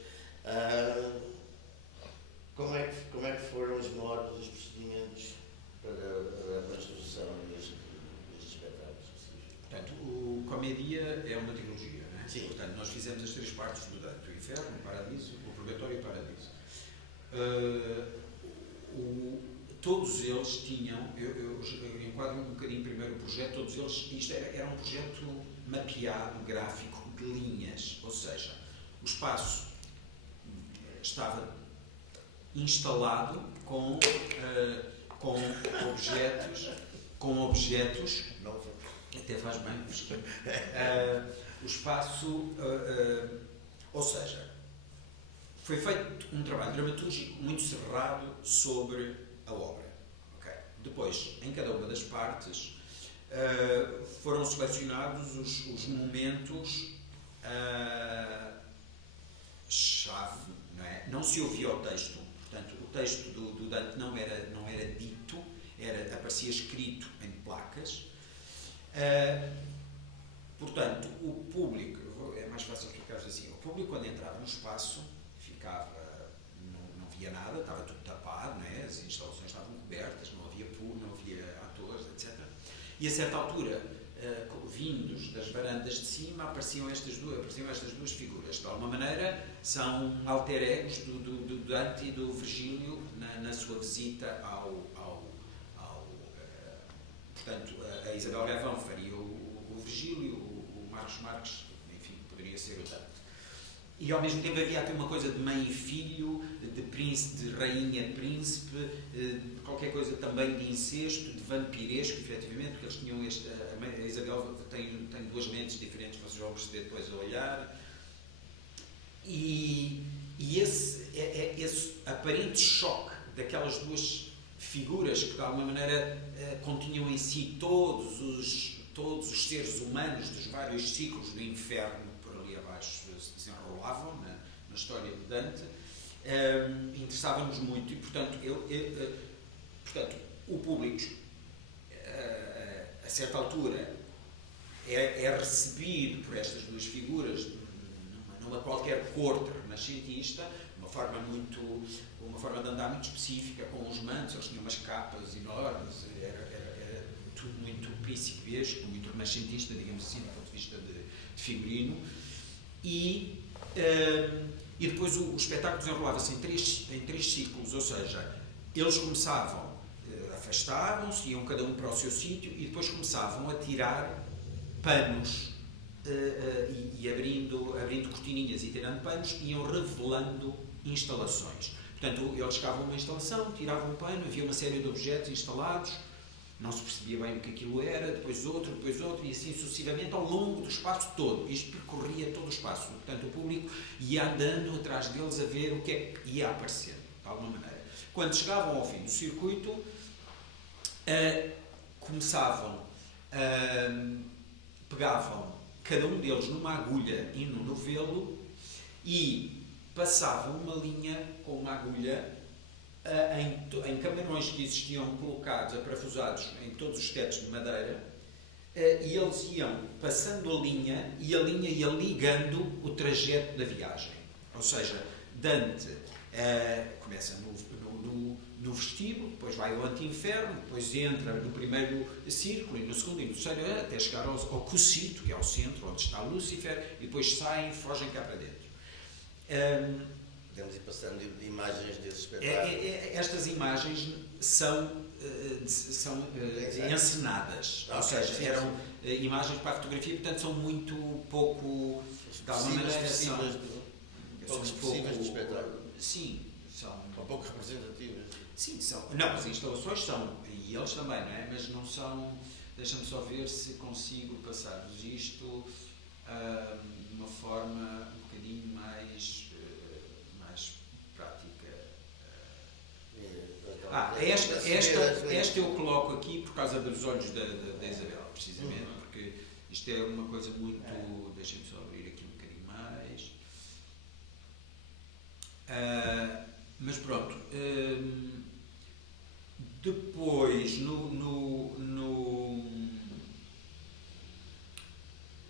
Como é que foram os modos, os procedimentos para a construção destes espetáculos? Portanto, o Comédia é uma trilogia, não é? Sim. Portanto, nós fizemos as três partes do Dante: o Inferno, o Paradiso, o Purgatório e o Paradiso. Todos eles tinham, eu enquadro um bocadinho primeiro o projeto, todos eles, isto era um projeto mapeado, gráfico, de linhas, ou seja, o espaço estava instalado com objetos, até faz bem, o espaço, ou seja, foi feito um trabalho dramatúrgico muito cerrado sobre a obra. Okay. Depois, em cada uma das partes, foram selecionados os momentos chave, não é? Não se ouvia o texto, portanto, o texto do Dante não era dito, aparecia escrito em placas. Portanto, o público, é mais fácil explicar assim, o público quando entrava no espaço não via nada, estava tudo tapado, não é? As instalações estavam cobertas, não havia atores, etc. E a certa altura, vindos das varandas de cima, apareciam estas duas figuras. De alguma maneira, são alter egos do Dante e do Virgílio na sua visita portanto, a Isabel Gaivão faria o Virgílio, o Marcos, enfim, poderia ser o Dante. E ao mesmo tempo havia aqui uma coisa de mãe e filho, de príncipe, de rainha, príncipe, qualquer coisa também de incesto, de vampiresco, efetivamente, porque eles tinham a Isabel tem duas mentes diferentes, vocês vão perceber depois a olhar. E esse aparente choque daquelas duas figuras que de alguma maneira continham em si todos os seres humanos dos vários ciclos do inferno por ali abaixo se desenrolavam na história de Dante, interessava-nos muito e portanto o público a certa altura é recebido por estas duas figuras numa qualquer corte renascentista, uma forma de andar muito específica, com os mantos, eles tinham umas capas enormes, era tudo muito principesco, muito renascentista, digamos assim, do ponto de vista de figurino, e depois o espetáculo desenrolava-se em três ciclos, ou seja, eles começavam, afastavam-se, iam cada um para o seu sítio e depois começavam a tirar panos e abrindo cortininhas e tirando panos, iam revelando instalações. Portanto, eles chegavam a uma instalação, tiravam um pano, havia uma série de objetos instalados, não se percebia bem o que aquilo era, depois outro, e assim sucessivamente ao longo do espaço todo. Isto percorria todo o espaço. Portanto, o público ia andando atrás deles a ver o que é que ia aparecendo, de alguma maneira. Quando chegavam ao fim do circuito, pegavam cada um deles numa agulha e num novelo e passavam uma linha com uma agulha em camarões que existiam colocados, aparafusados em todos os tetos de madeira, e eles iam passando a linha e a linha ia ligando o trajeto da viagem. Ou seja, Dante começa no vestíbulo, depois vai ao anti-inferno, depois entra no primeiro círculo, e no segundo e no terceiro, até chegar ao Cocito, que é o centro, onde está Lúcifer, e depois saem e fogem cá para dentro. Podemos ir passando de imagens desse espetáculo. Estas imagens são encenadas, ou seja, eram imagens para a fotografia, portanto são muito pouco, de alguma maneira, são pouco expressivas do espetáculo. Sim, são... Ou pouco representativas. Sim, são. Não, as instalações são, e eles também, não é? Mas não são... Deixa-me só ver se consigo passar-vos isto de uma forma um bocadinho mais prática. Esta eu coloco aqui por causa dos olhos da Isabel, precisamente, porque isto é uma coisa muito... Deixem-me só abrir aqui um bocadinho mais. Mas pronto. Depois,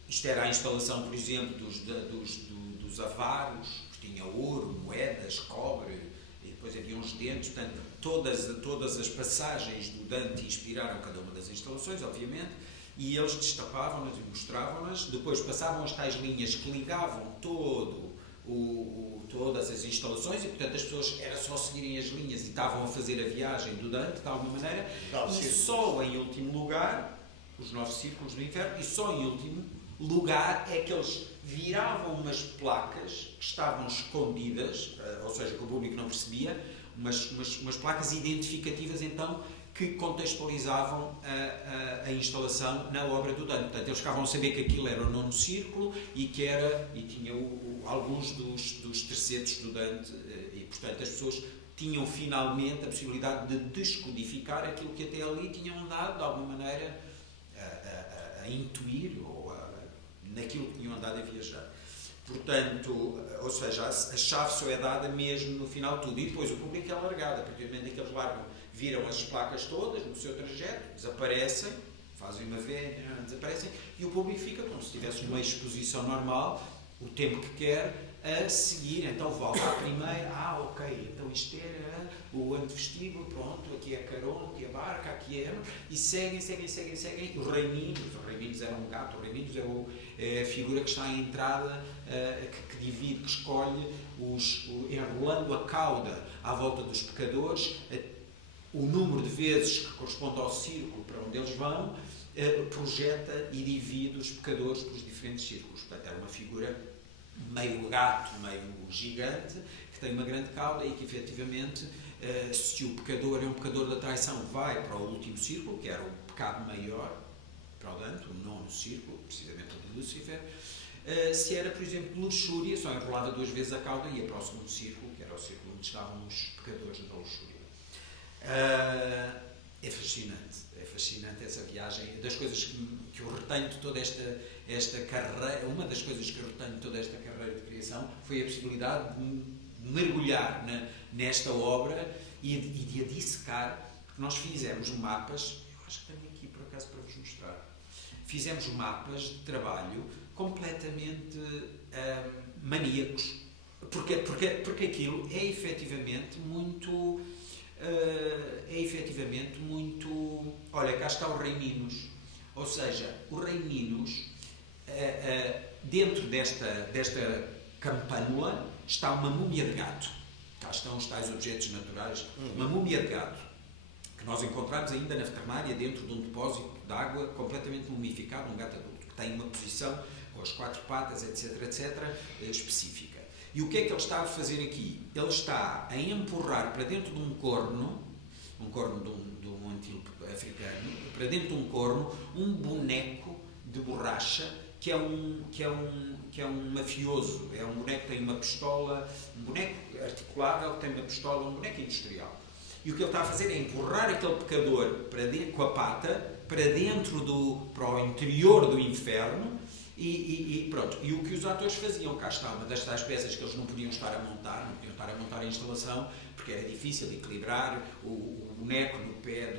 isto era a instalação, por exemplo, dos avaros, que tinha ouro, moedas, cobre, e depois havia uns dentes. Portanto, todas as passagens do Dante inspiraram cada uma das instalações, obviamente, e eles destapavam-nas e mostravam-nas. Depois passavam as tais linhas que ligavam todas as instalações, e portanto as pessoas era só seguirem as linhas e estavam a fazer a viagem do Dante, de alguma maneira, só em último lugar, os 9 círculos do inferno, e só em último lugar é que eles viravam umas placas que estavam escondidas, ou seja, que o público não percebia, umas placas identificativas, então, que contextualizavam a instalação na obra do Dante. Portanto, eles ficavam a saber que aquilo era o 9º círculo e tinha alguns dos tercetos do Dante, e, portanto, as pessoas tinham finalmente a possibilidade de descodificar aquilo que até ali tinham andado, de alguma maneira, a intuir, ou naquilo que tinham andado a viajar. Portanto, ou seja, a chave só é dada mesmo no final de tudo, e depois o público é largado, a partir do momento em que eles largam, viram as placas todas no seu trajeto, desaparecem, fazem uma velha, desaparecem, e o público fica como se estivesse numa exposição normal, o tempo que quer, a seguir. Então volta à primeira, ok, então isto era o antevestíbulo, pronto, aqui é Caronte, aqui é a barca, aqui é... E seguem. Os reininhos eram um gato, o reininhos é a figura que está à entrada, que divide, que escolhe, enrolando a cauda à volta dos pecadores, o número de vezes que corresponde ao círculo para onde eles vão, projeta e divide os pecadores pelos diferentes círculos. Portanto, era uma figura meio gato, meio gigante, que tem uma grande cauda e que, efetivamente, se o pecador é um pecador da traição, vai para o último círculo, que era o pecado maior, para o Dante, o 9º círculo, precisamente o de Lúcifer. Se era, por exemplo, luxúria, só enrolava 2 vezes a cauda e ia para o 2º círculo, que era o círculo onde estavam os pecadores da luxúria. É fascinante essa viagem. Das coisas que eu retenho de toda esta carreira, uma das coisas que eu retenho de toda esta carreira de criação foi a possibilidade de mergulhar nesta obra e de a dissecar, porque nós fizemos mapas, eu acho que tenho aqui por acaso para vos mostrar, fizemos mapas de trabalho completamente maníacos. Porque aquilo é efetivamente muito. Olha, cá está o Rei Minos. Ou seja, o Rei Minos, dentro desta campânula, está uma múmia de gato. Cá estão os tais objetos naturais. Uma múmia de gato, que nós encontramos ainda na veterinária, dentro de um depósito de água completamente mumificado, um gato adulto, que tem uma posição com as 4 patas, etc., específica. E o que é que ele está a fazer aqui? Ele está a empurrar para dentro de um corno de um antílope africano, para dentro de um corno, um boneco de borracha que é um mafioso. É um boneco que tem uma pistola, um boneco articulável que tem uma pistola, um boneco industrial. E o que ele está a fazer é empurrar aquele pecador com a pata para o interior do inferno. E pronto, e o que os atores faziam, cá está uma das tais peças que eles não podiam estar a montar a instalação, porque era difícil equilibrar o boneco no pé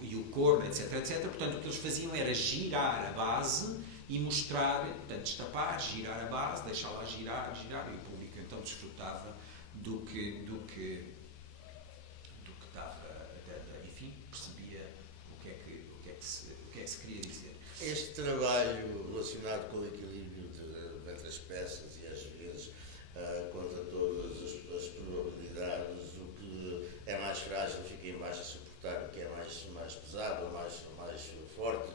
e o corno, etc. Portanto, o que eles faziam era girar a base e mostrar, portanto, destapar, girar a base, deixá-la girar, e o público então desfrutava do que estava, enfim, percebia o que é que se queria dizer. Este trabalho relacionado com o equilíbrio entre as peças e às vezes contra todas as probabilidades, o que é mais frágil fica em baixo a suportar o que é mais pesado, mais forte,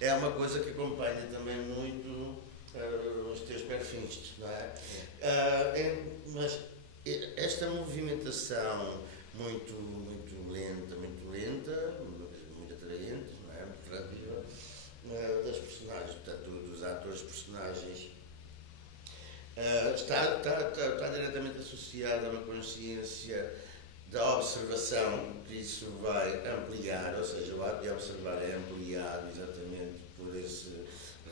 é uma coisa que acompanha também muito os teus perfis, não é? Mas esta movimentação muito lenta, muito atraente, não é? Muito rápida, das personagens, portanto, dos atores personagens, está diretamente associada a uma consciência da observação, que isso vai ampliar, ou seja, o ato de observar é ampliado exatamente por esse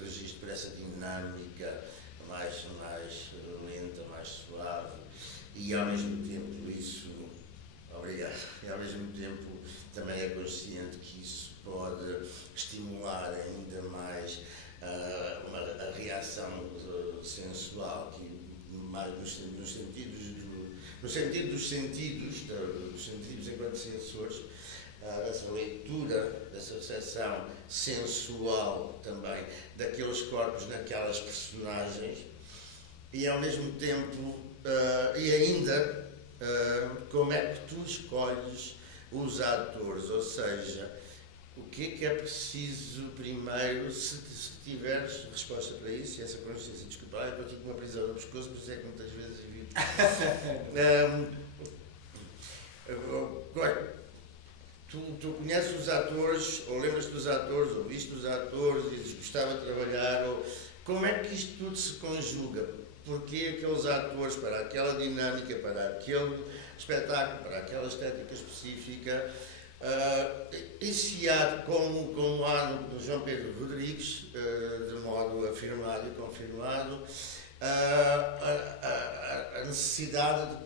registro, por essa dinâmica mais lenta, mais suave, e ao mesmo tempo isso, obrigado, e ao mesmo tempo também é consciente que isso pode estimular ainda mais a reação sensual, que mais no sentido dos sentidos enquanto sensores, essa leitura, dessa recepção sensual também daqueles corpos, daquelas personagens, e ao mesmo tempo, e ainda, como é que tu escolhes os atores, ou seja, o que é preciso primeiro, se tiveres resposta para isso, e essa consciência, desculpa, eu estou aqui com uma prisão no pescoço, mas é que muitas vezes evito. Tu conheces os atores, ou lembras-te dos atores, ou viste os atores, e dizes gostava de trabalhar, ou como é que isto tudo se conjuga? Porque aqueles atores, para aquela dinâmica, para aquele espetáculo, para aquela estética específica, iniciado como há no João Pedro Rodrigues, de modo afirmado e confirmado, a necessidade de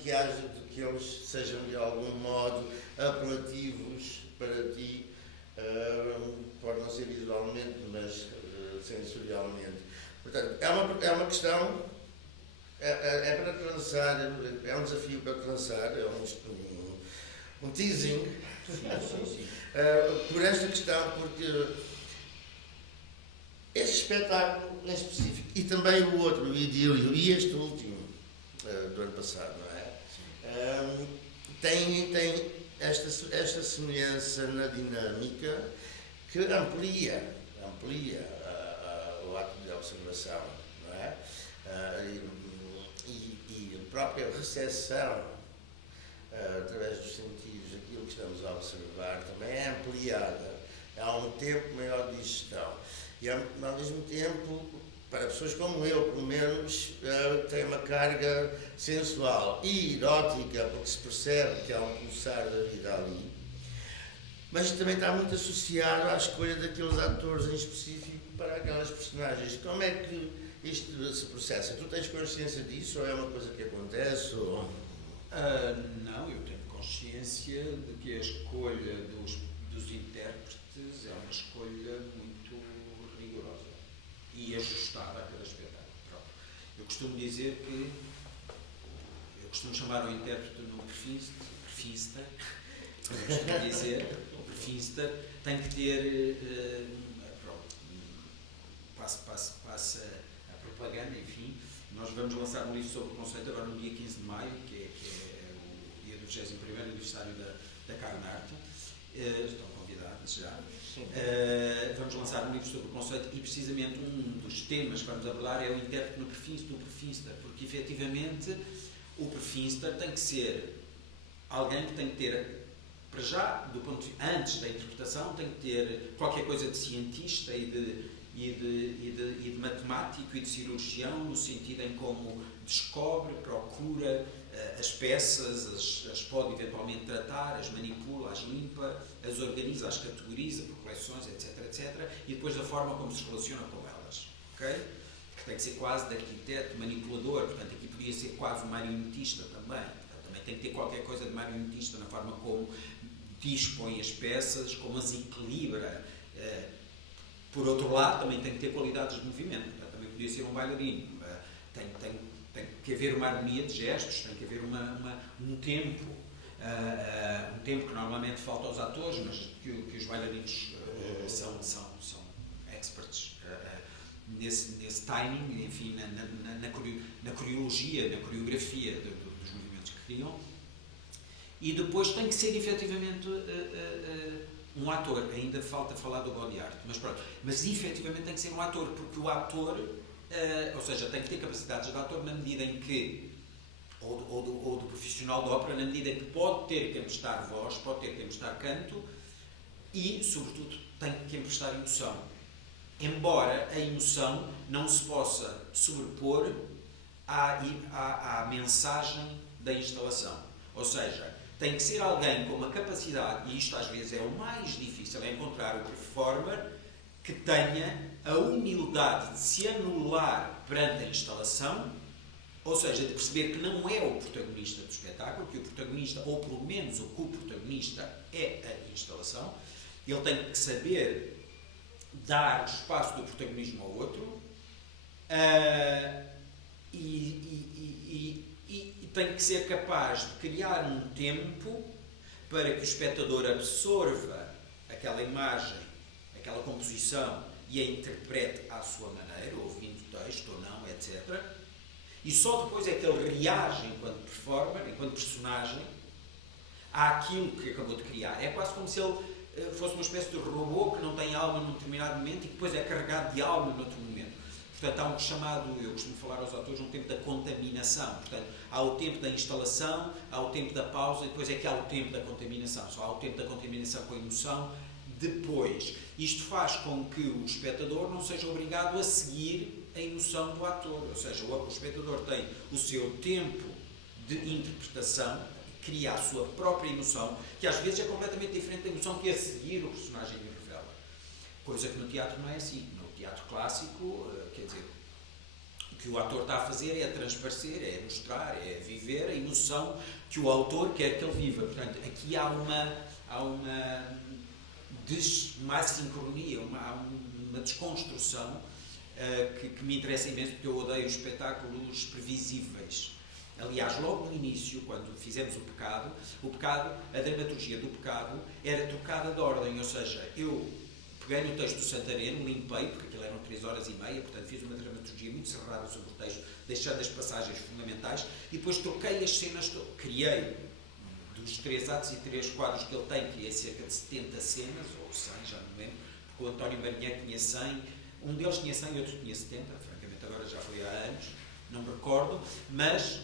que eles sejam de algum modo apelativos para ti, pode não ser visualmente, mas sensorialmente. Portanto, é uma questão, é para te lançar, é um desafio para te lançar, é um teasing. Sim. Por esta questão, porque este espetáculo em específico, e também o outro, o Idílio, e este último, do ano passado, não é? Tem esta semelhança na dinâmica que amplia o ato de observação, não é? E a própria recepção através dos sentidos, aquilo que estamos a observar também é ampliada, há um tempo maior de digestão e ao mesmo tempo, para pessoas como eu, pelo menos, tem uma carga sensual e erótica, porque se percebe que há um pulsar da vida ali, mas também está muito associado à escolha daqueles atores em específico para aquelas personagens. Como é que isto se processa? Tu tens consciência disso ou é uma coisa que acontece? Ou... Não, eu tenho consciência de que a escolha dos intérpretes é uma escolha muito rigorosa. costumo dizer que, eu costumo chamar o intérprete no perfista, eu costumo dizer, o perfista tem que ter, passa a propaganda, enfim. Nós vamos lançar um livro sobre o conceito agora no dia 15 de maio, que é o dia do 21º aniversário da Carnarte. Estão convidados já. Vamos lançar um livro sobre o conceito e precisamente um dos temas que vamos abordar é o intérprete no perfista, porque efetivamente o perfista tem que ser alguém que tem que ter, para já, antes da interpretação, tem que ter qualquer coisa de cientista e de matemático e de cirurgião, no sentido em como descobre, procura as peças, as pode eventualmente tratar, as manipula, as limpa, as organiza, as categoriza por coleções, etc. E depois da forma como se relaciona com elas. Okay? Que tem que ser quase de arquiteto, manipulador, portanto aqui podia ser quase um marionetista também. Portanto, também tem que ter qualquer coisa de marionetista na forma como dispõe as peças, como as equilibra. Por outro lado, também tem que ter qualidades de movimento. Portanto, também podia ser um bailarino. Tem que haver uma harmonia de gestos, tem que haver um tempo. Um tempo que normalmente falta aos atores, mas que os bailarinos são experts nesse timing, enfim, na coreologia, na coreografia dos movimentos que criam. E depois tem que ser efetivamente um ator. Ainda falta falar do body art, mas pronto. Mas efetivamente tem que ser um ator, porque o ator, ou seja, tem que ter capacidades de ator na medida em que, ou do profissional de ópera, na medida em que pode ter que emprestar voz, pode ter que emprestar canto e, sobretudo, tem que emprestar emoção. Embora a emoção não se possa sobrepor à mensagem da instalação. Ou seja, tem que ser alguém com uma capacidade, e isto às vezes é o mais difícil, é encontrar o performer que tenha a humildade de se anular perante a instalação, ou seja, de perceber que não é o protagonista do espetáculo, que o protagonista, ou pelo menos o co-protagonista, é a instalação. Ele tem que saber dar o espaço do protagonismo ao outro e tem que ser capaz de criar um tempo para que o espectador absorva aquela imagem, aquela composição e a interprete à sua maneira, ouvindo o texto ou não, etc. E só depois é que ele reage enquanto performer, enquanto personagem, àquilo que acabou de criar. É quase como se ele fosse uma espécie de robô que não tem alma num determinado momento e que depois é carregado de alma noutro momento. Portanto, há um chamado, eu costumo falar aos atores, um tempo da contaminação. Portanto, há o tempo da instalação, há o tempo da pausa e depois é que há o tempo da contaminação. Só há o tempo da contaminação com a emoção depois. Isto faz com que o espectador não seja obrigado a seguir a emoção do ator. Ou seja, o espectador tem o seu tempo de interpretação, cria a sua própria emoção, que às vezes é completamente diferente da emoção que a seguir o personagem lhe revela. Coisa que no teatro não é assim. No teatro clássico, quer dizer, o que o ator está a fazer é transparecer, é mostrar, é viver a emoção que o autor quer que ele viva. Portanto, aqui há uma assincronia, há uma desconstrução que me interessa imenso, porque eu odeio os espetáculos previsíveis. Aliás, logo no início, quando fizemos o Pecado, a dramaturgia do Pecado era trocada de ordem, ou seja, eu peguei no texto do Santareno, limpei, porque aquilo eram 3 horas e meia, portanto fiz uma dramaturgia muito cerrada sobre o texto, deixando as passagens fundamentais, e depois troquei as cenas, criei dos 3 atos e 3 quadros que ele tem, criei cerca de 70 cenas, ou 100, já não me lembro, porque o António Marinheiro tinha 100, um deles tinha 100 e outro tinha 70, francamente agora já foi há anos, não me recordo, mas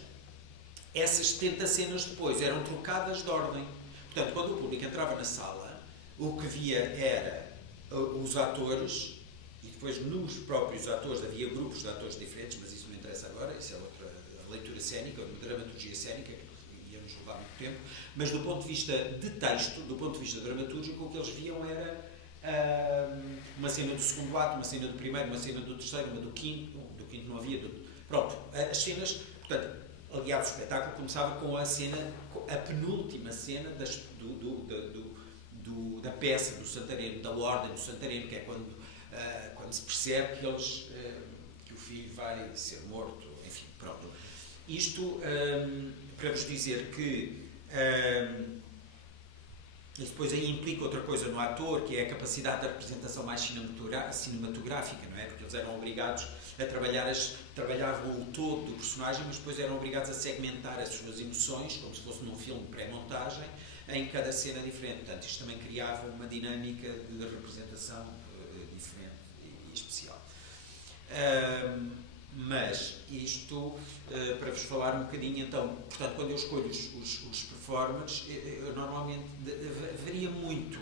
essas 70 cenas depois eram trocadas de ordem. Portanto, quando o público entrava na sala, o que via era os atores, e depois nos próprios atores havia grupos de atores diferentes, mas isso não interessa agora, isso é outra leitura cénica, uma dramaturgia cénica, que ia nos levar muito tempo, mas do ponto de vista de texto, do ponto de vista dramatúrgico, o que eles viam era uma cena do segundo ato, uma cena do primeiro, uma cena do terceiro, uma do quinto não havia, pronto, as cenas, portanto, aliás, o espetáculo começava com a cena, a penúltima cena da peça do Santareno, da ordem do Santareno, que é quando se percebe que o filho vai ser morto, enfim, pronto. Isto para vos dizer que isso depois aí implica outra coisa no ator, que é a capacidade da representação mais cinematográfica, não é? Porque eles eram obrigados a trabalhavam o todo do personagem, mas depois eram obrigados a segmentar as suas emoções, como se fosse num filme pré-montagem, em cada cena diferente. Portanto, isto também criava uma dinâmica de representação diferente e especial. Mas isto, para vos falar um bocadinho, então, portanto, quando eu escolho os performers, eu normalmente varia muito.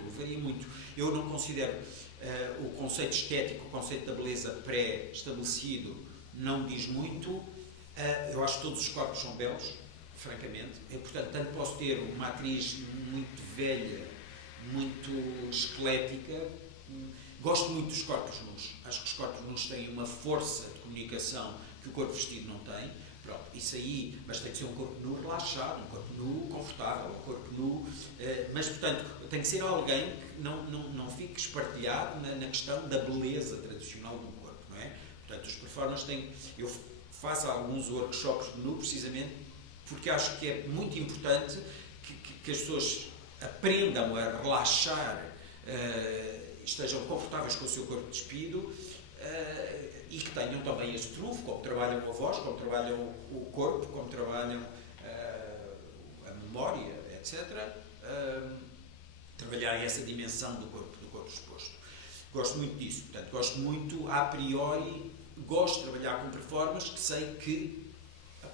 Eu não considero o conceito estético, o conceito da beleza pré-estabelecido, não diz muito. Eu acho que todos os corpos são belos, francamente. Portanto, tanto posso ter uma atriz muito velha, muito esquelética. Gosto muito dos corpos nus. Acho que os corpos nus têm uma força de comunicação que o corpo vestido não tem. Pronto, isso aí, mas tem que ser um corpo nu relaxado, um corpo nu confortável, um corpo nu... mas, portanto, tem que ser alguém que não fique espartilhado na questão da beleza tradicional do corpo, não é? Portanto, os performers têm... Eu faço alguns workshops de nu, precisamente, porque acho que é muito importante que as pessoas aprendam a relaxar, estejam confortáveis com o seu corpo despido, e que tenham também este trunfo, como trabalham a voz, como trabalham o corpo, como trabalham a memória, etc. Trabalharem essa dimensão do corpo exposto. Gosto muito disso. Portanto, gosto muito, a priori, gosto de trabalhar com performers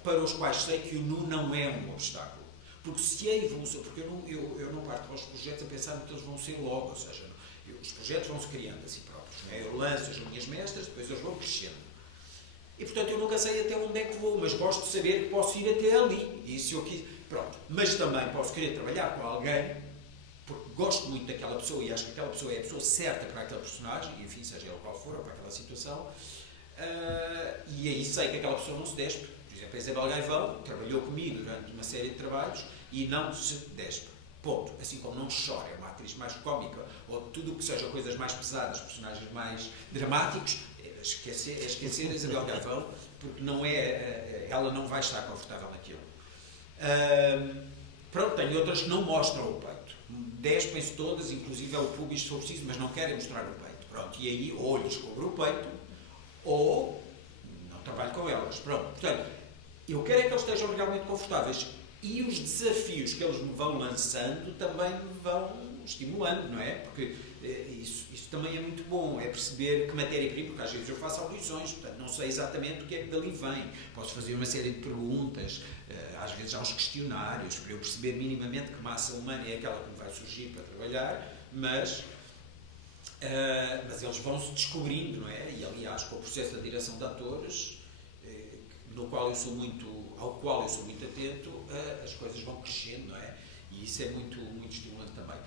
para os quais sei que o nu não é um obstáculo. Porque se a evolução... Porque eu não parto para os projetos a pensar que eles vão ser logo, ou seja, os projetos vão-se criando a si próprios. Não é? Eu lanço as linhas mestras, depois eles vão crescendo. E, portanto, eu nunca sei até onde é que vou, mas gosto de saber que posso ir até ali. E se eu quiser... Pronto. Mas também posso querer trabalhar com alguém, porque gosto muito daquela pessoa e acho que aquela pessoa é a pessoa certa para aquele personagem, e, enfim, seja ele qual for, ou para aquela situação, e aí sei que aquela pessoa não se despe. Por exemplo, a Isabel Gaivão trabalhou comigo durante uma série de trabalhos e não se despe. Ponto. Assim como não chora, é uma atriz mais cómica, ou tudo o que seja coisas mais pesadas, personagens mais dramáticos, esquecer a Isabel Gaivão, porque ela não vai estar confortável naquilo. Pronto, tem outras que não mostram o peito. Despem-se todas, inclusive é o público se for preciso, mas não querem mostrar o peito. Pronto, e aí ou lhes cobro o peito, ou não trabalho com elas. Pronto, portanto, eu quero é que eles estejam realmente confortáveis. E os desafios que eles me vão lançando também me vão estimulando, não é? Porque isso também é muito bom, é perceber que matéria-prima, porque às vezes eu faço audições, portanto não sei exatamente o que é que dali vem. Posso fazer uma série de perguntas, às vezes há uns questionários, para eu perceber minimamente que massa humana é aquela que me vai surgir para trabalhar, mas eles vão-se descobrindo, não é? E aliás, com o processo da direção de atores, ao qual eu sou muito atento, as coisas vão crescendo, não é? E isso é muito, muito estimulante também.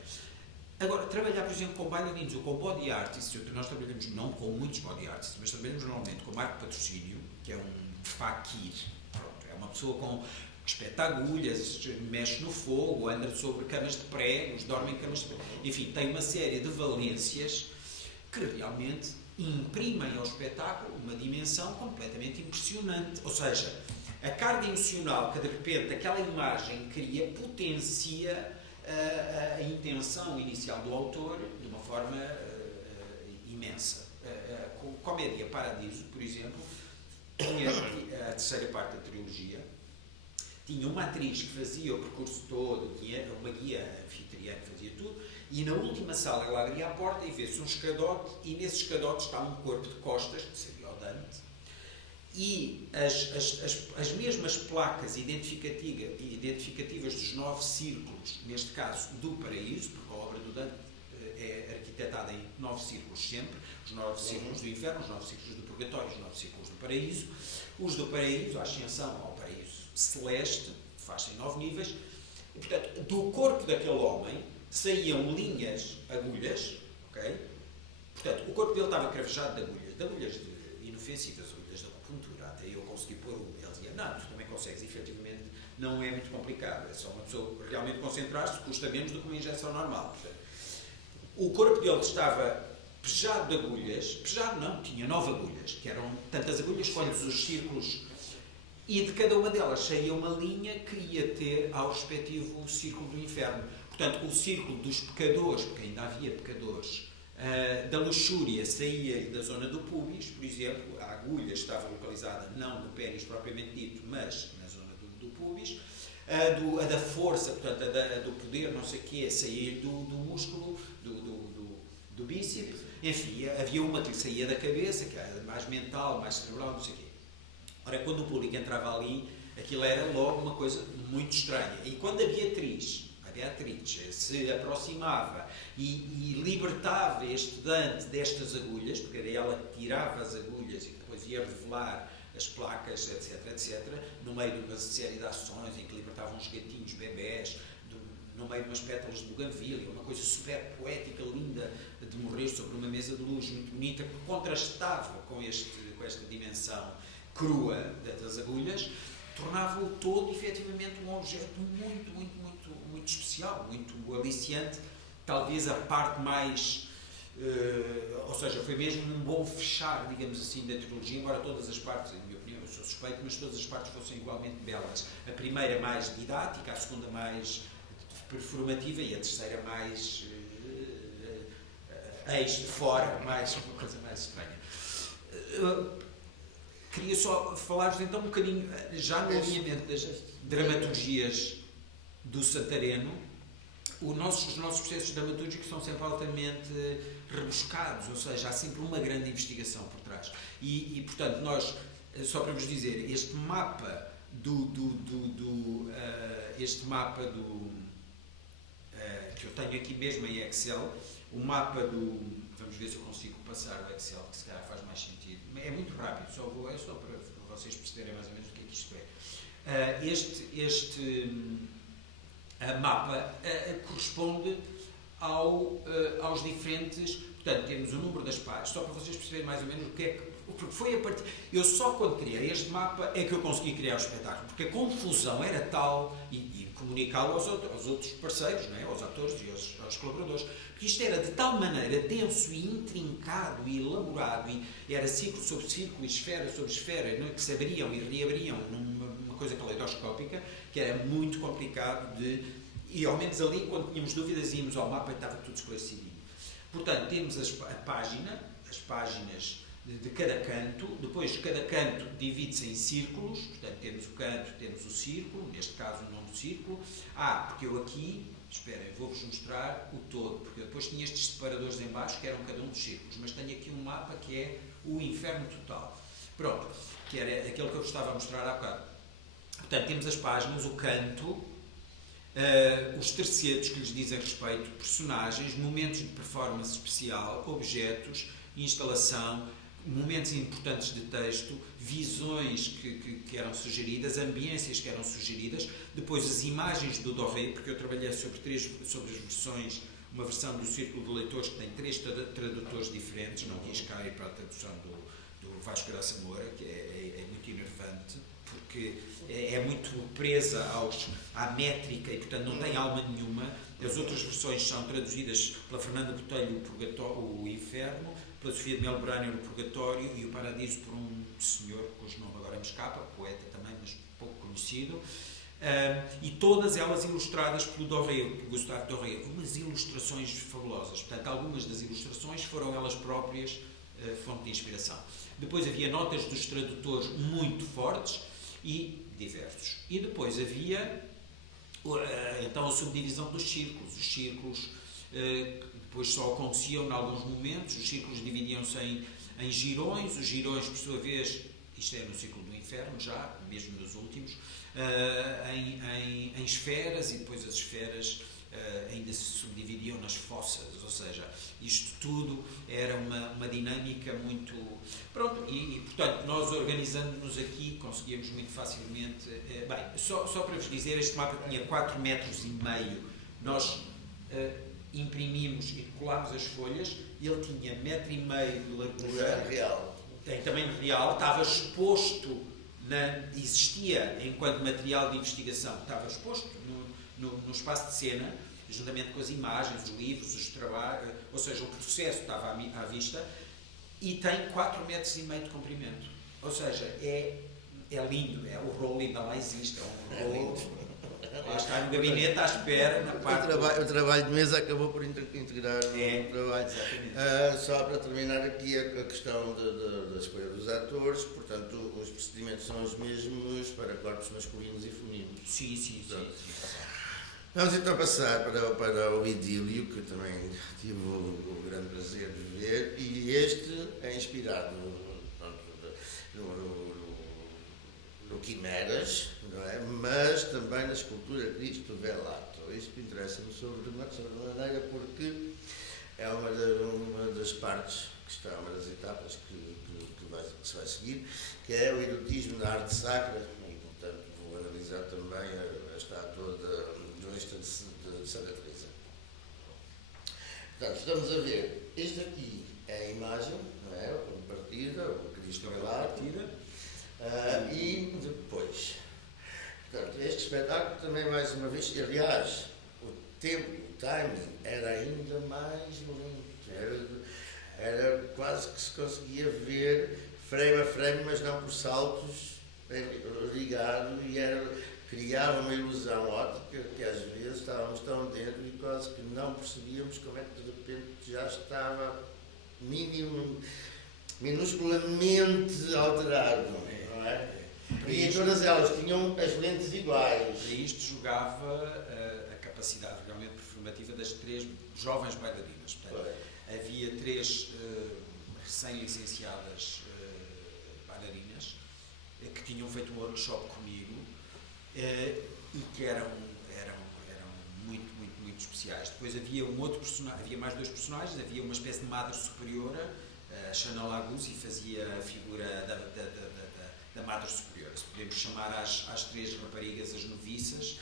Agora, trabalhar, por exemplo, com bailarinos ou com body artists, nós trabalhamos não com muitos body artists, mas trabalhamos normalmente com Marco Patrocínio, que é um faquir, pronto, é uma pessoa que espeta agulhas, mexe no fogo, anda sobre camas de pregos, dorme em camas de pregos, enfim, tem uma série de valências que realmente imprimem ao espetáculo uma dimensão completamente impressionante. Ou seja, a carga emocional que de repente aquela imagem cria potencia a intenção inicial do autor de uma forma imensa. Com Comédia Paradiso, por exemplo, tinha a terceira parte da trilogia, tinha uma atriz que fazia o percurso todo, tinha uma guia anfitriã que fazia tudo, e na última sala ela abria a porta e vê-se um escadote, e nesse escadote está um corpo de costas, que seria o Dante, e as mesmas placas identificativas dos 9 círculos, neste caso do paraíso, porque a obra do Dante é arquitetada em 9 círculos sempre, os 9 círculos do inferno, os 9 círculos do purgatório, os 9 círculos do paraíso. Os do paraíso, a ascensão ao paraíso celeste, faz-se em 9 níveis, e portanto, do corpo daquele homem saíam linhas, agulhas, ok? Portanto, o corpo dele estava cravejado de agulhas inofensivas, agulhas de acupuntura, até eu consegui pôr ele dizia, não, tu também consegues, efetivamente, não é muito complicado, é só uma pessoa realmente concentrar-se, custa menos do que uma injeção normal. Portanto, o corpo dele estava pejado de agulhas, pejado não, tinha 9 agulhas, que eram tantas agulhas quanto os círculos e de cada uma delas saía uma linha que ia ter ao respectivo círculo do inferno. Portanto, o círculo dos pecadores, porque ainda havia pecadores, da luxúria saía da zona do pubis, por exemplo, a agulha estava localizada não no pênis propriamente dito, mas na zona do pubis. A da força, portanto, do poder, não sei o quê, saía do músculo, do bíceps. Enfim, havia uma que saía da cabeça, que era mais mental, mais cerebral, não sei o quê. Ora, quando o público entrava ali, aquilo era logo uma coisa muito estranha. E quando a Beatriz se aproximava e libertava este Dante destas agulhas, porque era ela que tirava as agulhas e depois ia revelar as placas, etc., no meio de uma série de ações em que libertavam uns gatinhos bebés, no meio de umas pétalas de buganvília, uma coisa super poética, linda, de morrer sobre uma mesa de luz muito bonita, que contrastava com esta dimensão crua das agulhas, tornava o todo, efetivamente, um objeto muito especial, muito aliciante, talvez a parte mais... ou seja, foi mesmo um bom fechar, digamos assim, da trilogia, embora todas as partes, em minha opinião, eu sou suspeito, mas todas as partes fossem igualmente belas. A primeira mais didática, a segunda mais performativa e a terceira mais ex de fora, mais uma coisa mais estranha. Queria só falar-vos então um bocadinho, já no alinhamento das dramaturgias do Santareno. Os nossos processos dramatúrgicos são sempre altamente rebuscados, ou seja, há sempre uma grande investigação por trás. E portanto, nós, só para vos dizer, este mapa que eu tenho aqui mesmo em Excel, o mapa vamos ver se eu consigo passar o Excel, que se calhar faz mais sentido. É muito rápido, é só para vocês perceberem mais ou menos o que é que isto é. Este mapa corresponde aos diferentes... Portanto, temos o número das páginas, só para vocês perceberem mais ou menos o que é que... Porque foi a partir... Eu só quando criei este mapa é que eu consegui criar o espetáculo, porque a confusão era tal, e comunicá-lo aos outros parceiros, não é? Aos atores e aos colaboradores, que isto era de tal maneira denso e intrincado e elaborado, e era círculo sobre círculo, e esfera sobre esfera, não é? Que se abriam e reabriam numa coisa caleidoscópica, que era muito complicado e ao menos ali, quando tínhamos dúvidas, íamos ao mapa e estava tudo esclarecido. Portanto, temos as páginas de cada canto, depois cada canto divide-se em círculos, portanto temos o canto, temos o círculo, neste caso o nome do círculo. Porque eu aqui, esperem, vou-vos mostrar o todo, porque eu depois tinha estes separadores em baixo que eram cada um dos círculos, mas tenho aqui um mapa que é o inferno total. Pronto, que era aquele que eu vos estava a mostrar há bocado. Portanto, temos as páginas, o canto, os tercetos que lhes dizem respeito, personagens, momentos de performance especial, objetos, instalação, momentos importantes de texto, visões que eram sugeridas, ambiências que eram sugeridas, depois as imagens do Doré, porque eu trabalhei sobre as versões, uma versão do Círculo de Leitores que tem 3 tradutores diferentes, não quis cair para a tradução do Vasco Graça Moura, que é muito enervante, porque é muito presa à métrica e, portanto, não tem alma nenhuma. As outras versões são traduzidas pela Fernanda Botelho, o Inferno, pela Sofia de Melo Brânio, o Purgatório, e o Paradiso por um senhor cujo nome agora me escapa, poeta também, mas pouco conhecido, e todas elas ilustradas pelo Doré, por Gustave Doré, umas ilustrações fabulosas. Portanto, algumas das ilustrações foram elas próprias fonte de inspiração. Depois havia notas dos tradutores muito fortes e diversos. E depois havia então a subdivisão dos círculos. Os círculos depois só aconteciam em alguns momentos, os círculos dividiam-se em girões, os girões, por sua vez, isto é no círculo do inferno já, mesmo nos últimos, em esferas, e depois as esferas ainda se subdividiam nas fossas, ou seja, isto tudo era uma dinâmica muito... Pronto, e portanto, nós organizando-nos aqui, conseguíamos muito facilmente... só para vos dizer, este mapa tinha 4,5 metros, nós imprimimos e colámos as folhas, e ele tinha 1,5 metros de largura, real. Em tamanho real, estava exposto, existia enquanto material de investigação, estava exposto no espaço de cena, juntamente com as imagens, os livros, os trabalhos, ou seja, o processo estava à vista, e tem 4,5 metros de comprimento. Ou seja, é É lindo, o rolo ainda lá existe, é um rolo. lindo. Lá está no gabinete à espera, na parte... O trabalho de mesa acabou por integrar o trabalho. Exatamente. Só para terminar aqui a questão da escolha dos atores, portanto, os procedimentos são os mesmos para corpos masculinos e femininos. Sim. Vamos então passar para o Idílio, que também tive o grande prazer de ver, e este é inspirado no Quimeras, não é? Mas também na escultura Cristo Velato. Isto interessa-me sobremaneira porque é uma das partes que está, uma das etapas que se vai seguir, que é o erotismo na arte sacra, e portanto vou analisar também a estátua do Esta de Santa Teresa. Portanto, estamos a ver, este aqui é a imagem, não é? O partida, o Cristo Velato. E depois, portanto, este espetáculo também, mais uma vez, aliás, o tempo, o timing era ainda mais lento, era quase que se conseguia ver frame a frame, mas não por saltos, ligado, e criava uma ilusão óptica que às vezes estávamos tão dentro e quase que não percebíamos como é que de repente já estava minusculamente alterado. Não é? E todas elas tinham as lentes iguais. Para isto jogava a capacidade realmente performativa das 3 jovens bailarinas. Portanto, havia 3 recém-licenciadas bailarinas que tinham feito um workshop comigo e que eram muito especiais. Depois havia havia mais 2 personagens, havia uma espécie de madre superiora, a Xana Laguz, e fazia a figura da Madre Superiora. Se podemos chamar às 3 raparigas as noviças,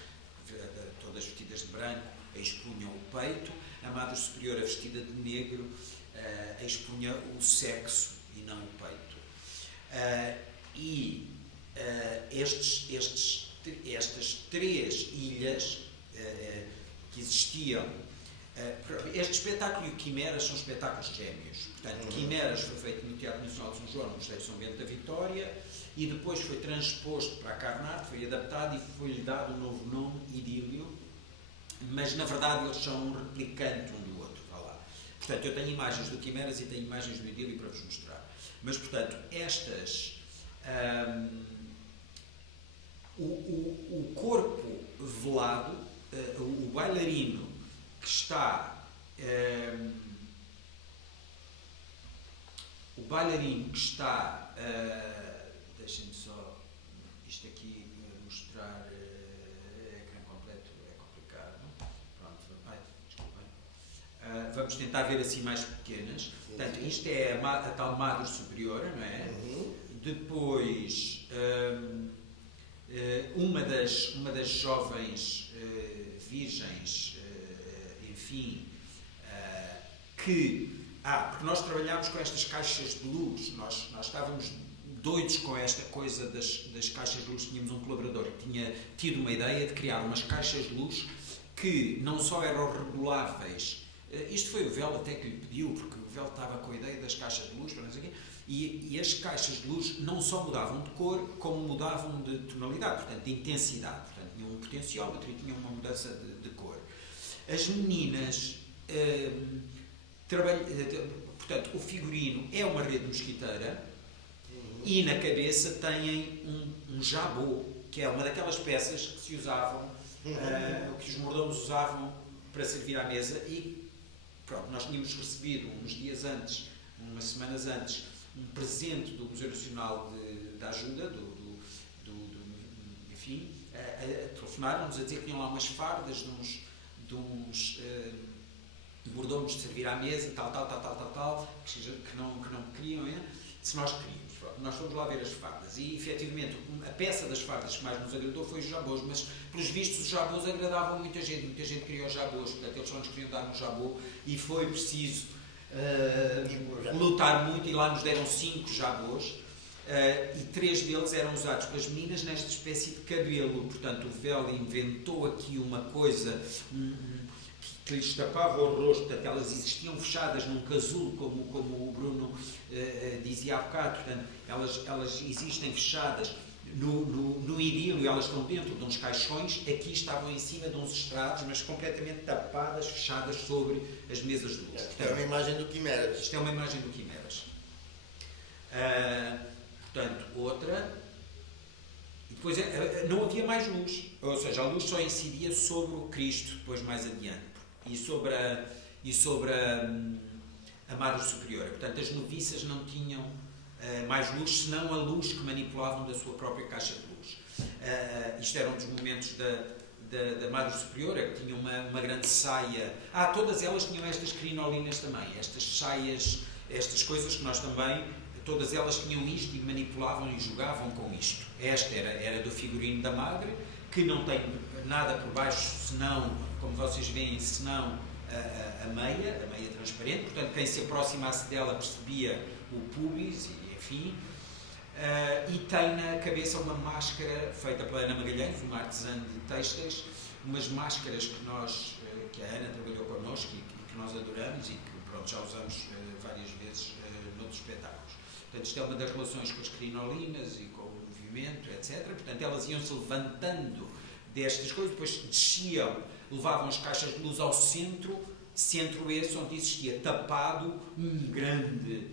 todas vestidas de branco, expunham o peito, a Madre Superiora vestida de negro expunha o sexo e não o peito. Estas 3 ilhas que existiam. Este espetáculo e o Quimeras são espetáculos gêmeos. Portanto, Quimeras foi feito no Teatro Nacional de São João, no Mosteiro de São Bento da Vitória, e depois foi transposto para a Carnat, foi adaptado e foi-lhe dado um novo nome, Idílio, mas na verdade eles são um replicante um do outro. Vá lá. Portanto, eu tenho imagens do Quimeras e tenho imagens do Idílio para vos mostrar. Mas, portanto, estas... o corpo velado, o bailarino que está deixem-me só isto aqui mostrar ecrã completo é complicado, não? Pronto, desculpem. Vamos tentar ver assim mais pequenas. Portanto, isto é a tal Madre Superiora, não é? Depois uma das jovens virgens, enfim, porque nós trabalhámos com estas caixas de luz, nós estávamos doidos com esta coisa das caixas de luz. Tínhamos um colaborador que tinha tido uma ideia de criar umas caixas de luz que não só eram reguláveis, isto foi o Vel até que lhe pediu, porque o Vel estava com a ideia das caixas de luz, e as caixas de luz não só mudavam de cor, como mudavam de tonalidade, portanto, de intensidade. Portanto, tinham um potenciómetro e tinham uma mudança de cor. As meninas, portanto, o figurino é uma rede mosquiteira e na cabeça têm um jabô, que é uma daquelas peças que se usavam, que os mordomos usavam para servir à mesa. E pronto, nós tínhamos recebido uns dias antes, umas semanas antes, um presente do Museu Nacional da Ajuda, enfim, telefonaram-nos a dizer que tinham lá umas fardas de uns mordomos de servir à mesa e tal, que não queriam, se nós queríamos. Nós fomos lá ver as fardas e, efetivamente, a peça das fardas que mais nos agradou foi os jabôs, mas, pelos vistos, os jabôs agradavam muita gente queria os jabôs, portanto, eles só nos queriam dar um jabô e foi preciso lutar muito, e lá nos deram 5 jabôs, e 3 deles eram usados pelas meninas nesta espécie de cabelo. Portanto, o Vel inventou aqui uma coisa que lhes tapava o rosto, portanto, elas existiam fechadas num casulo, como o Bruno dizia há bocado. Portanto, elas existem fechadas no idílio elas estão dentro de uns caixões, aqui estavam em cima de uns estrados, mas completamente tapadas, fechadas sobre as mesas de luz. É uma imagem do Quimeras. Isto é uma imagem do Quimeras. Portanto, outra. E depois não havia mais luz, ou seja, a luz só incidia sobre o Cristo, depois mais adiante, e sobre a Madre Superiora. Portanto, as noviças não tinham mais luz, senão a luz que manipulavam da sua própria caixa de luz. Isto era um dos momentos da Madre Superiora, que tinha uma grande saia. Todas elas tinham estas crinolinas também, estas saias, estas coisas que nós também, todas elas tinham isto e manipulavam e jogavam com isto. Esta era do figurino da Madre, que não tem nada por baixo, senão, como vocês veem, senão a meia transparente. Portanto, quem se aproximasse dela percebia o pubis, e enfim. E tem na cabeça uma máscara feita pela Ana Magalhães, uma artesã de têxteis, umas máscaras que a Ana trabalhou connosco e que nós adoramos e que já usamos várias vezes noutros espetáculos. Portanto, isto é uma das relações com as crinolinas e com o movimento, etc. Portanto, elas iam-se levantando destas coisas, depois desciam, levavam as caixas de luz ao centro esse onde existia tapado um grande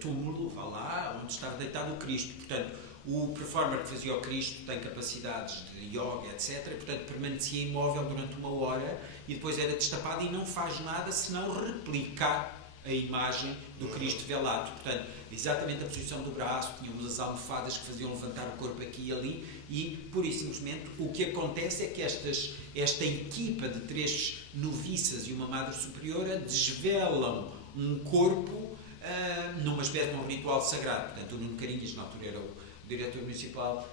túmulo, vá lá, onde estava deitado o Cristo. Portanto, o performer que fazia o Cristo tem capacidades de yoga, etc. E, portanto, permanecia imóvel durante 1 hora e depois era destapado e não faz nada senão replicar a imagem do Cristo velado. Portanto, exatamente a posição do braço, tínhamos as almofadas que faziam levantar o corpo aqui e ali e, pura e simplesmente, o que acontece é que esta equipa de 3 noviças e uma Madre Superiora desvelam um corpo numa espécie de um ritual sagrado. Portanto, o Nuno Carinhas, na altura era o diretor municipal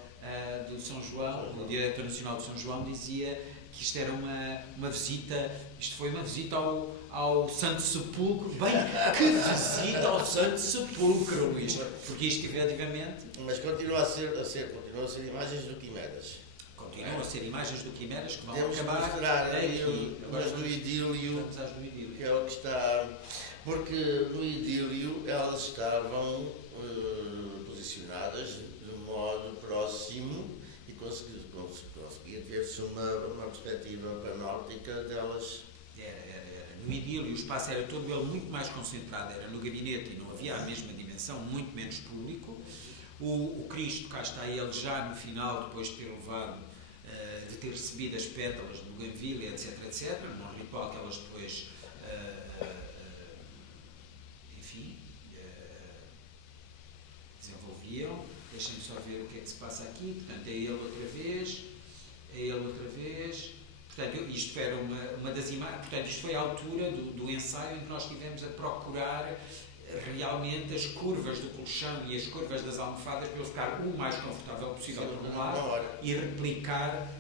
de São João, o diretor nacional de São João, dizia que isto era uma visita, isto foi uma visita ao Santo Sepulcro. Bem, que visita ao Santo Sepulcro, Luís! Porque isto, efetivamente... Mas continua a ser imagens do Quimeras. Continuam a ser imagens do Quimeras que vão Temos acabar que mostrar aqui. mas do idílio, que é o que está... Porque no idílio elas estavam posicionadas de modo próximo e conseguia ter-se uma perspectiva panóptica delas. Era. No idílio o espaço era todo ele muito mais concentrado, era no gabinete e não havia a mesma dimensão, muito menos público. O Cristo, cá está ele já no final, depois de ter levado, de ter recebido as pétalas do Bougainville, etc, num ritual que elas depois, desenvolviam. Deixem-me só ver o que é que se passa aqui. Portanto, é ele outra vez. Portanto, isto era uma das imagens. Portanto, isto foi a altura do ensaio em que nós estivemos a procurar realmente as curvas do colchão e as curvas das almofadas para ele ficar o mais confortável possível por um lado e replicar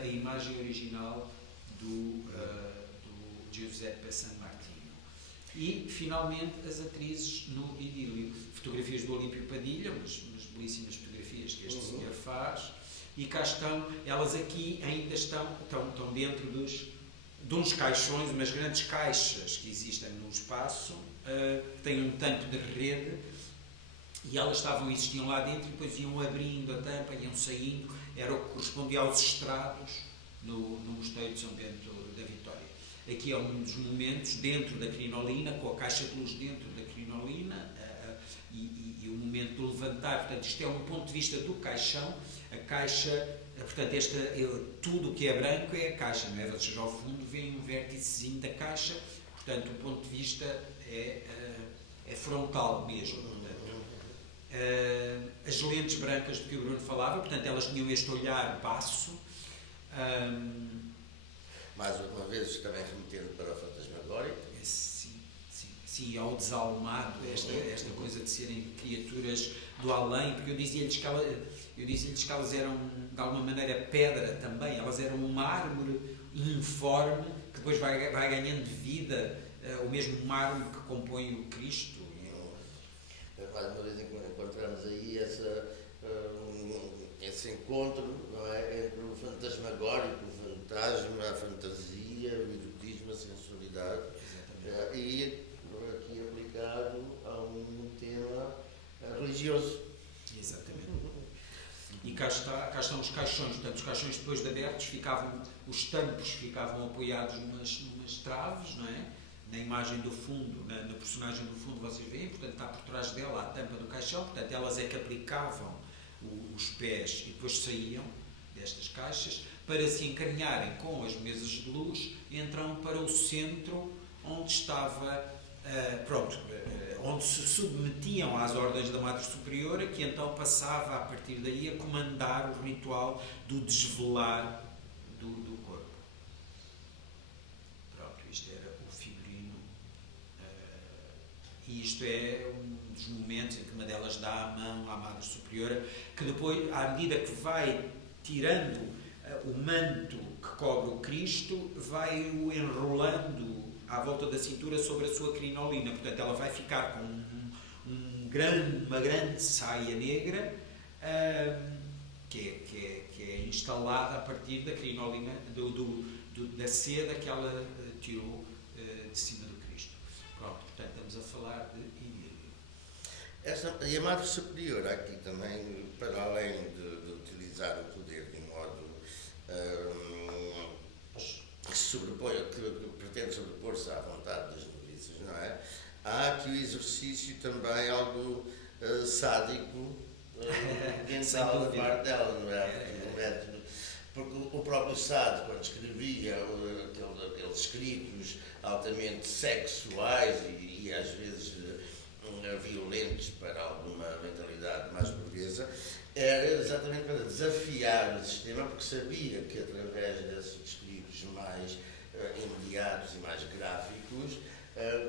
a imagem original do Giuseppe San Martino. E, finalmente, as atrizes no idílio. Fotografias do Olímpio Padilha, umas belíssimas fotografias que este senhor faz, e cá estão, elas aqui ainda estão dentro de uns caixões, umas grandes caixas que existem no espaço, que têm um tanto de rede, e elas existiam lá dentro e depois iam abrindo a tampa, iam saindo, era o que correspondia aos estrados no Mosteiro de São Bento da Vitória. Aqui é um dos momentos dentro da crinolina, com a caixa de luz dentro da crinolina, e o momento do levantar. Portanto, isto é um ponto de vista do caixão. A caixa, portanto, tudo o que é branco é a caixa, não é? Vocês ao fundo veem um vérticezinho da caixa, portanto, o ponto de vista é frontal mesmo. Portanto, as lentes brancas de que o Bruno falava, portanto, elas tinham este olhar baço. Mais uma vez, também remetendo para o fantasmagórico. Sim, ao desalmado, esta coisa de serem criaturas do além, porque eu dizia-lhes que elas eram, de alguma maneira, pedra também, elas eram um mármore informe, que depois vai ganhando vida, o mesmo mármore que compõe o Cristo. Mais uma vez encontramos aí esse encontro, não é, entre o fantasmagórico, o fantasma, a fantasia, o erotismo, a sensualidade, e aqui aplicado a um tema cá estão os caixões. Portanto, os caixões depois de abertos os tampos ficavam apoiados numas traves, não é? Na imagem do fundo, na personagem do fundo vocês veem, portanto está por trás dela a tampa do caixão, portanto elas é que aplicavam os pés e depois saíam destas caixas para se encaminharem com as mesas de luz, entram para o centro onde estava, onde se submetiam às ordens da Madre Superiora, que então passava a partir daí a comandar o ritual do desvelar do corpo. Pronto, isto era o figurino. E isto é um dos momentos em que uma delas dá a mão à Madre Superiora, que depois, à medida que vai tirando o manto que cobre o Cristo, vai-o enrolando à volta da cintura sobre a sua crinolina. Portanto, ela vai ficar com uma grande saia negra que é instalada a partir da crinolina, da seda que ela tirou de cima do Cristo. Pronto, portanto, estamos a falar de Idílio. E a Madre Superior aqui também, para além de utilizar o poder de modo que pretende sobrepor-se à vontade das noviças, não é? Há aqui o exercício também algo sádico mental da parte dela, não é? Porque o próprio Sade, quando escrevia aqueles escritos altamente sexuais e às vezes violentos para alguma mentalidade mais burguesa, era exatamente para desafiar o sistema, porque sabia que através desses escritos mais imediatos e mais gráficos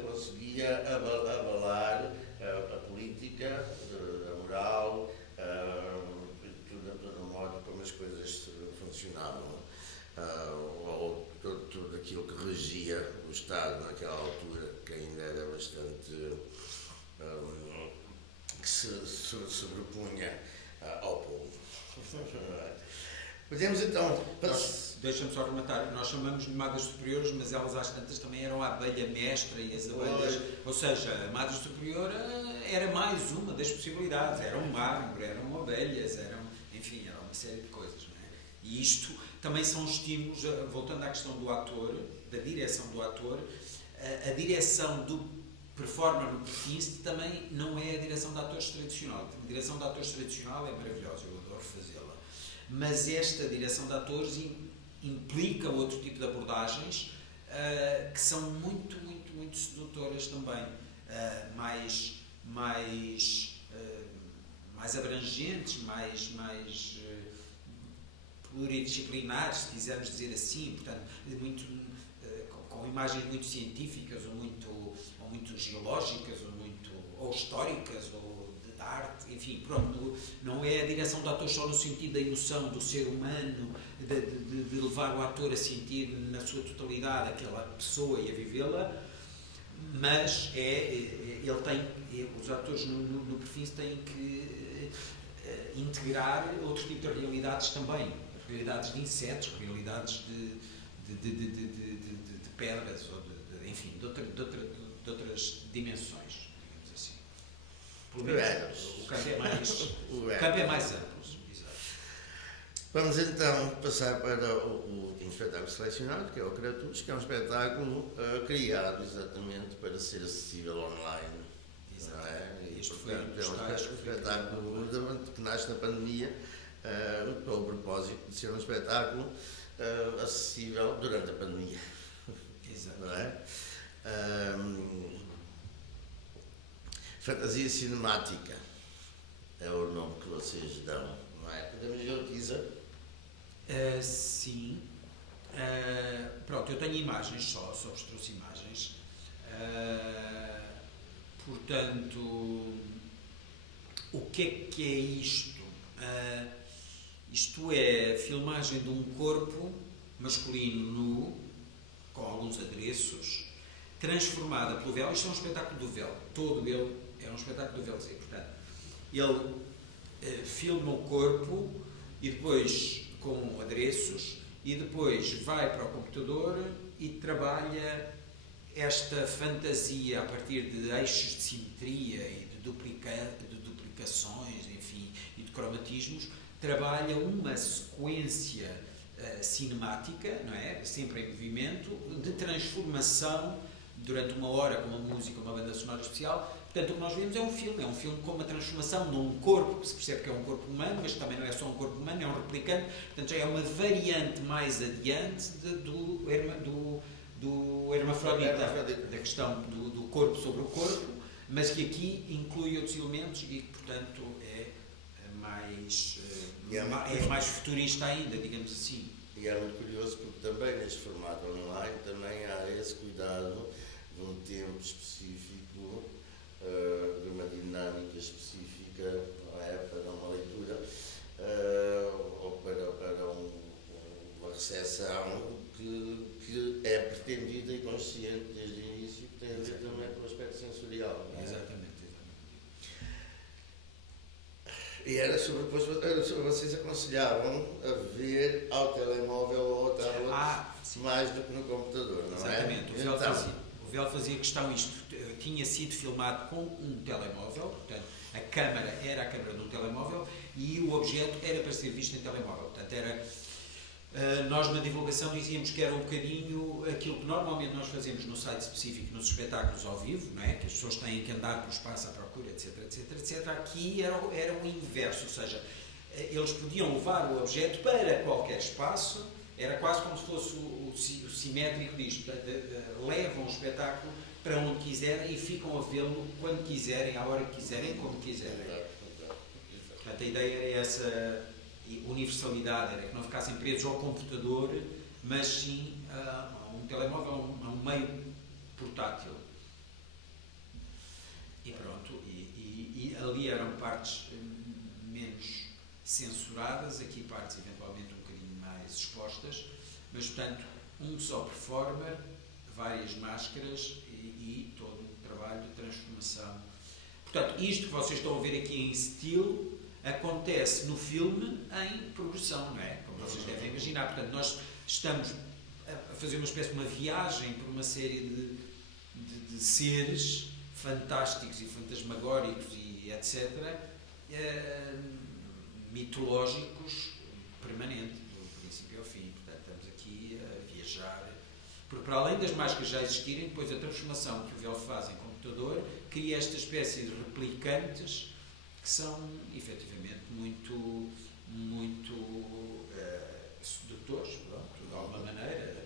conseguia abalar a política, a moral, todo o modo como as coisas funcionavam, ou tudo aquilo que regia o Estado naquela altura, que ainda era bastante que se sobrepunha ao povo. Podemos então. Deixa-me só rematar, nós chamamos de Madres Superiores, mas elas às tantas também eram a abelha mestra e as abelhas. Ou seja, a Madre Superiora era mais uma das possibilidades. Eram mármore, eram abelhas, enfim, era uma série de coisas. Não é? E isto também são estímulos, voltando à questão do ator, da direção do ator, a direção do performer no performance também não é a direção de atores tradicional. A direção de atores tradicional é maravilhosa, eu adoro fazê-la. Mas esta direção de atores implica outro tipo de abordagens que são muito, muito, muito sedutoras também. Mais abrangentes, mais pluridisciplinares, se quisermos dizer assim, portanto, com imagens muito científicas ou muito geológicas ou históricas ou de arte, enfim, pronto, não é a direção do ator só no sentido da emoção do ser humano, de levar o ator a sentir na sua totalidade aquela pessoa e a vivê-la, mas os atores no perfil têm que integrar outro tipo de realidades também, realidades de insetos, realidades de pedras, ou enfim, de outras dimensões, digamos assim. Pelo menos, o campo é mais amplo. Exato. Vamos então passar para o último espetáculo selecionado, que é o Kratos, que é um espetáculo criado exatamente para ser acessível online. Não é? E, portanto, é um espetáculo que nasce na pandemia com o propósito de ser um espetáculo acessível durante a pandemia. Exato. Não é? Fantasia cinemática é o nome que vocês dão, não é? Podemos ver o teaser? Sim. Pronto, eu tenho imagens só vos trouxe imagens. Portanto, o que é isto? Isto é a filmagem de um corpo masculino nu, com alguns adereços, transformada pelo véu. Isto é um espetáculo do véu, todo ele é um espetáculo do véu. Portanto, ele filma o corpo e depois com adereços e depois vai para o computador e trabalha esta fantasia a partir de eixos de simetria e de duplicações, enfim, e de cromatismos trabalha uma sequência cinemática, não é? Sempre em movimento, de transformação durante uma hora com uma música, uma banda sonora especial. Portanto, o que nós vemos é um filme com uma transformação num corpo, que se percebe que é um corpo humano, mas também não é só um corpo humano, é um replicante, portanto já é uma variante mais adiante do hermafrodita, da questão do corpo sobre o corpo, mas que aqui inclui outros elementos e que, portanto, é mais futurista ainda, digamos assim. E é muito curioso porque também neste formato online também há esse cuidado de um tempo específico, de uma dinâmica específica, não é? Para uma leitura ou para uma recepção que é pretendida e consciente desde o início, que tem a ver também com o aspecto sensorial. Não é? Exatamente. E era sobre, vocês aconselhavam a ver ao telemóvel ou ao tablet mais do que no computador, não exatamente. é? Exatamente. O Vel fazia questão, isto tinha sido filmado com um telemóvel, portanto, a câmara era a câmara de um telemóvel e o objeto era para ser visto em telemóvel. Portanto, nós na divulgação dizíamos que era um bocadinho aquilo que normalmente nós fazemos no site específico, nos espetáculos ao vivo, não é? Que as pessoas têm que andar pelo espaço à procura, etc, etc, etc. Aqui era o inverso, ou seja, eles podiam levar o objeto para qualquer espaço, era quase como se fosse o simétrico disto, levam o espetáculo para onde quiserem e ficam a vê-lo quando quiserem, à hora que quiserem, como quiserem. Portanto, a ideia era essa universalidade, era que não ficassem presos ao computador, mas sim a um telemóvel, a um meio portátil. E pronto, e ali eram partes menos censuradas, aqui partes eventualmente um bocadinho mais expostas, mas portanto, um só performer, várias máscaras e todo um trabalho de transformação. Portanto, isto que vocês estão a ver aqui em estilo acontece no filme em progressão, não é? Como vocês devem imaginar. Portanto, nós estamos a fazer uma espécie de uma viagem por uma série de seres fantásticos e fantasmagóricos e etc. Mitológicos permanente, do princípio ao fim. Portanto, estamos aqui a viajar. Porque para além das máscaras já existirem, depois a transformação que o Vel faz em computador cria esta espécie de replicantes que são efetivamente muito sedutores, de alguma maneira.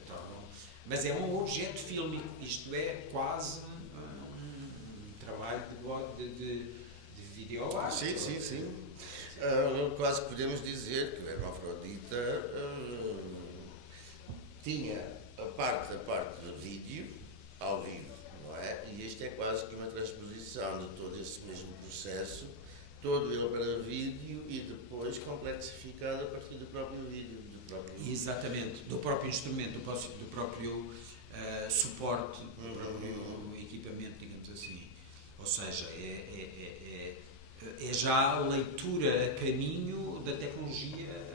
Mas é um objeto fílmico, isto é quase um trabalho de videoarte. Sim. Quase podemos dizer que o hermafrodita tinha a parte do vídeo ao vivo, não é? E isto é quase que uma transposição de todo esse mesmo processo, todo ele para vídeo e depois complexificado a partir do próprio vídeo. Exatamente, do próprio instrumento, do próprio suporte, do próprio equipamento, digamos assim. Ou seja, é já a leitura a caminho da tecnologia.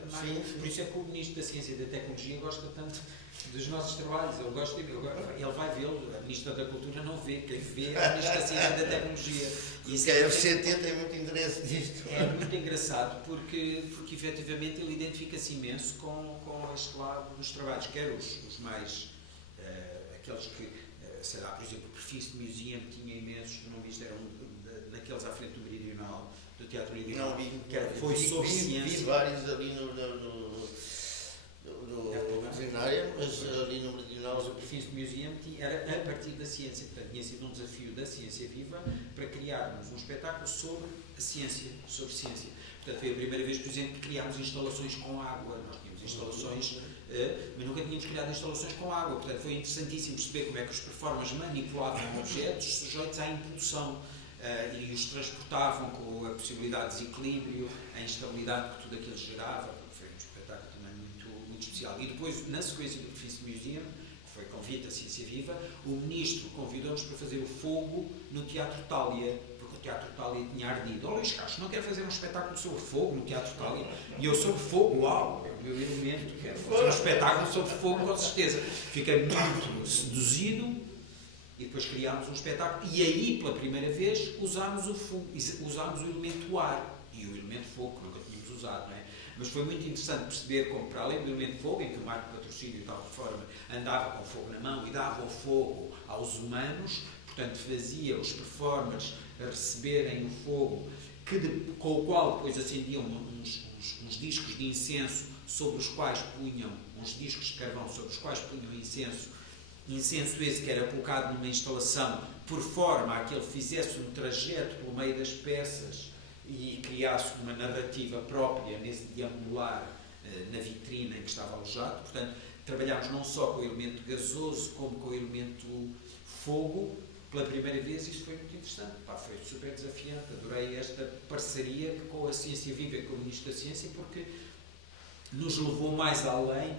Por isso é que o Ministro da Ciência e da Tecnologia gosta tanto dos nossos trabalhos. Ele vai vê-lo, a Ministra da Cultura não vê, quem vê é a Ministra da Ciência e da Tecnologia. Isso a FCT tem muito interesse nisto. É muito engraçado porque efetivamente ele identifica-se imenso com este lado dos trabalhos, quer os mais, aqueles que, sei lá, por exemplo, o Perfis Museum tinha imensos, não viste, eram naqueles à frente do Meridional, do Teatro Meridional, não, foi sobre ciência. Vi vários ali no veterinária, mas ali no Meridional. Mas o Perfis Museum era a partir da ciência, portanto tinha sido um desafio da ciência viva para criarmos um espetáculo sobre a ciência, sobre ciência. Portanto foi a primeira vez, por exemplo, que criámos instalações com água. Nós tínhamos instalações, mas nunca tínhamos criado instalações com água. Portanto foi interessantíssimo perceber como é que os performers manipulavam objetos sujeitos à impulsão e os transportavam com a possibilidade de desequilíbrio, a instabilidade que tudo aquilo gerava. Foi um espetáculo também muito especial. E depois, na sequência do Perfis Museum, que foi convite à Ciência Viva, o Ministro convidou-nos para fazer o fogo no Teatro Thália, porque o Teatro Thália tinha ardido. Olha, Luís Castro, não quero fazer um espetáculo sobre fogo no Teatro Thália? E eu sobre fogo, uau, é o meu elemento, quero fazer um espetáculo sobre fogo, com certeza. Fiquei muito seduzido. E depois criámos um espetáculo e aí, pela primeira vez, usámos o fogo, usámos o elemento ar e o elemento fogo, que nunca tínhamos usado, não é? Mas foi muito interessante perceber como, para além do elemento de fogo, em que o Marco Patrocínio, de tal forma, andava com o fogo na mão e dava o fogo aos humanos, portanto fazia os performers receberem o fogo, com o qual depois acendiam uns discos de incenso sobre os quais punham, uns discos de carvão sobre os quais punham incenso esse que era colocado numa instalação por forma a que ele fizesse um trajeto pelo meio das peças e criasse uma narrativa própria nesse deambular na vitrina em que estava alojado. Portanto, trabalhámos não só com o elemento gasoso como com o elemento fogo. Pela primeira vez, isso foi muito interessante. Foi super desafiante. Adorei esta parceria com a Ciência Viva e com o Ministro da Ciência, porque nos levou mais além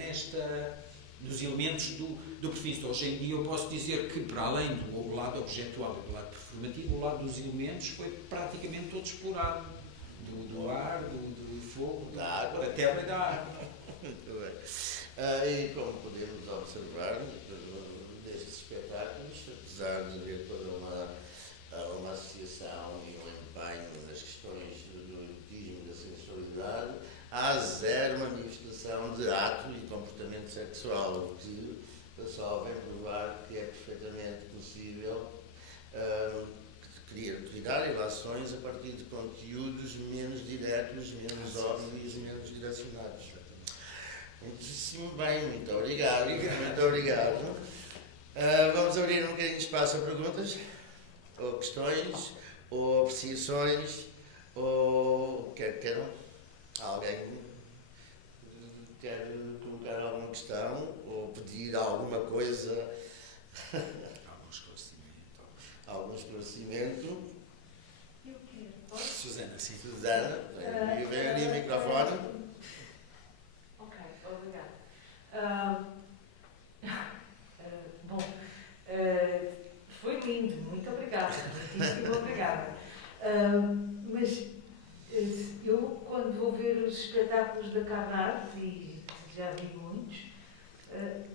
nos elementos do perfil. Hoje em dia eu posso dizer que, para além do lado objetual e do lado performativo, o lado dos elementos foi praticamente todo explorado. Do ar, do fogo, da água, da terra e da água. Muito bem. E como podemos observar, destes espetáculos, apesar de haver toda uma associação e um empenho nas questões do erotismo e da sensualidade, há zero manifestação de ato e comportamento sexual, o que o pessoal vem provar que é perfeitamente possível criar relações a partir de conteúdos menos diretos, menos óbvios e menos direcionados. Muitíssimo bem, muito obrigado. Muito obrigado. Vamos abrir um bocadinho de espaço a perguntas, ou questões, ou apreciações, ou o que é que queiram. Alguém quer colocar alguma questão ou pedir alguma coisa? Algum esclarecimento? Eu quero. Posso? Susana, sim. Susana, vem ali o microfone. Ok, obrigada. Bom, foi lindo, muito obrigada. Muitíssimo obrigada. Mas eu, quando vou ver os espetáculos da Carnage, e já vi muitos,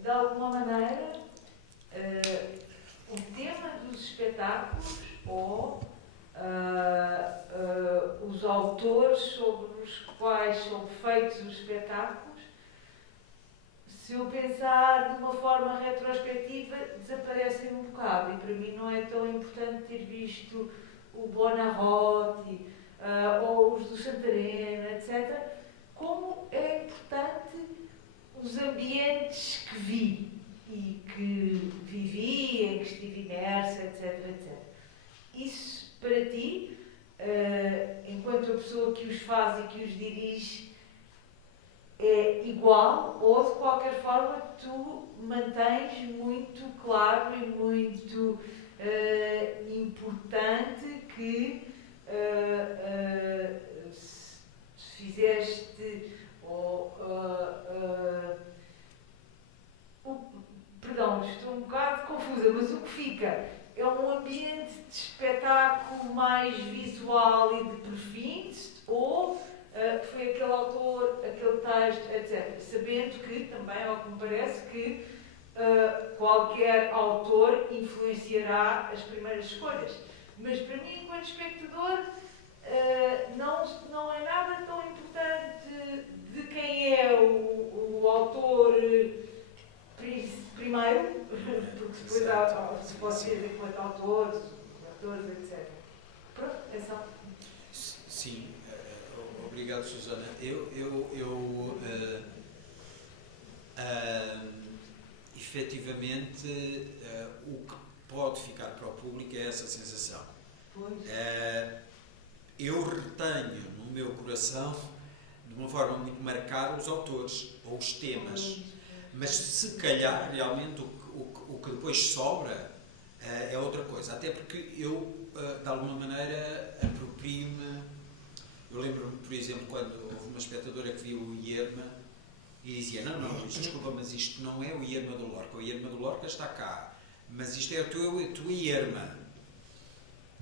de alguma maneira, o tema dos espetáculos ou os autores sobre os quais são feitos os espetáculos, se eu pensar de uma forma retrospectiva, desaparecem um bocado. E para mim não é tão importante ter visto o Buonarroti ou os do Santarena, etc., como é importante os ambientes que vi e que vivi, em que estive imersa, etc, etc. Isso, para ti, enquanto a pessoa que os faz e que os dirige, é igual ou, de qualquer forma, tu mantens muito claro e muito importante que se fizeste perdão, estou um bocado confusa, mas o que fica é um ambiente de espetáculo mais visual e de performance, ou foi aquele autor, aquele texto, etc. Sabendo que, também, ao que me parece, que qualquer autor influenciará as primeiras escolhas. Mas para mim, enquanto espectador, não é nada tão importante de quem é o autor primeiro, porque depois se pode ser enquanto autores, etc. Pronto, é só. Sim, obrigado, Susana. Efetivamente, o que pode ficar para o público é essa sensação. Eu retenho no meu coração, de uma forma muito marcada, os autores ou os temas. Mas se calhar, realmente, o que depois sobra é outra coisa. Até porque eu, de alguma maneira, aproprio-me. Eu lembro-me, por exemplo, quando houve uma espectadora que viu o Ierma e dizia: não, desculpa, mas isto não é o Ierma do Lorca. O Ierma do Lorca está cá. Mas isto é a tua Ierma.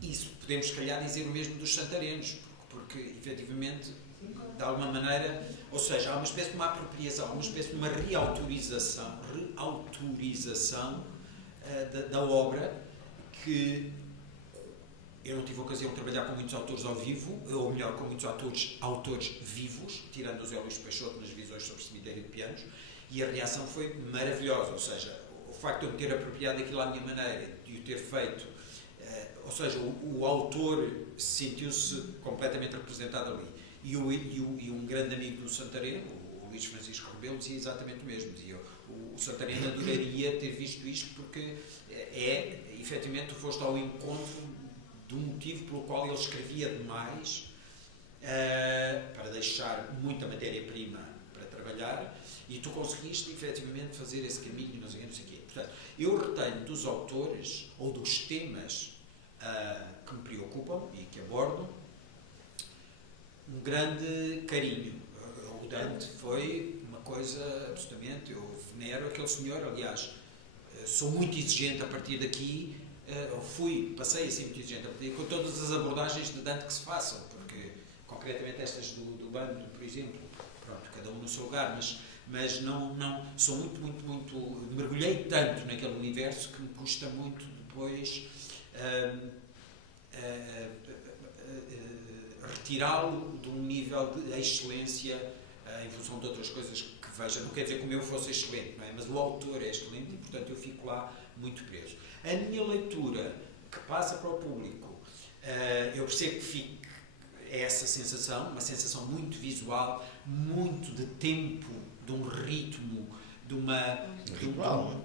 Isso podemos, se calhar, dizer o mesmo dos santarenos. Porque efetivamente, de alguma maneira, ou seja, há uma espécie de uma apropriação, há uma espécie de uma reautorização da obra que eu não tive a ocasião de trabalhar com muitos autores ao vivo, ou melhor, com muitos autores vivos, tirando o Zé Luís Peixoto nas visões sobre cemitério de pianos, e a reação foi maravilhosa, ou seja, o facto de eu me ter apropriado daquilo à minha maneira, de o ter feito, ou seja, o autor sentiu-se completamente representado ali. E um grande amigo do Santareno, o Luís Francisco Rebelo, dizia exatamente o mesmo. Dizia, o Santareno adoraria ter visto isto porque efetivamente, tu foste ao encontro do motivo pelo qual ele escrevia demais para deixar muita matéria-prima para trabalhar, e tu conseguiste efetivamente fazer esse caminho, não sei o quê. Portanto, eu retenho dos autores ou dos temas que me preocupam e que abordo um grande carinho. O Dante foi uma coisa absolutamente, eu venero aquele senhor, aliás, sou muito exigente a partir daqui, passei a ser muito exigente a partir daqui, com todas as abordagens de Dante que se façam, porque concretamente estas do bando, por exemplo, pronto, cada um no seu lugar, mas não sou muito, mergulhei tanto naquele universo que me custa muito depois retirá-lo de um nível de excelência em função de outras coisas que veja. Não quer dizer que o meu fosse excelente, não é? Mas o autor é excelente e, portanto, eu fico lá muito preso. A minha leitura, que passa para o público, eu percebo que é essa sensação, uma sensação muito visual, muito de tempo, de um ritmo,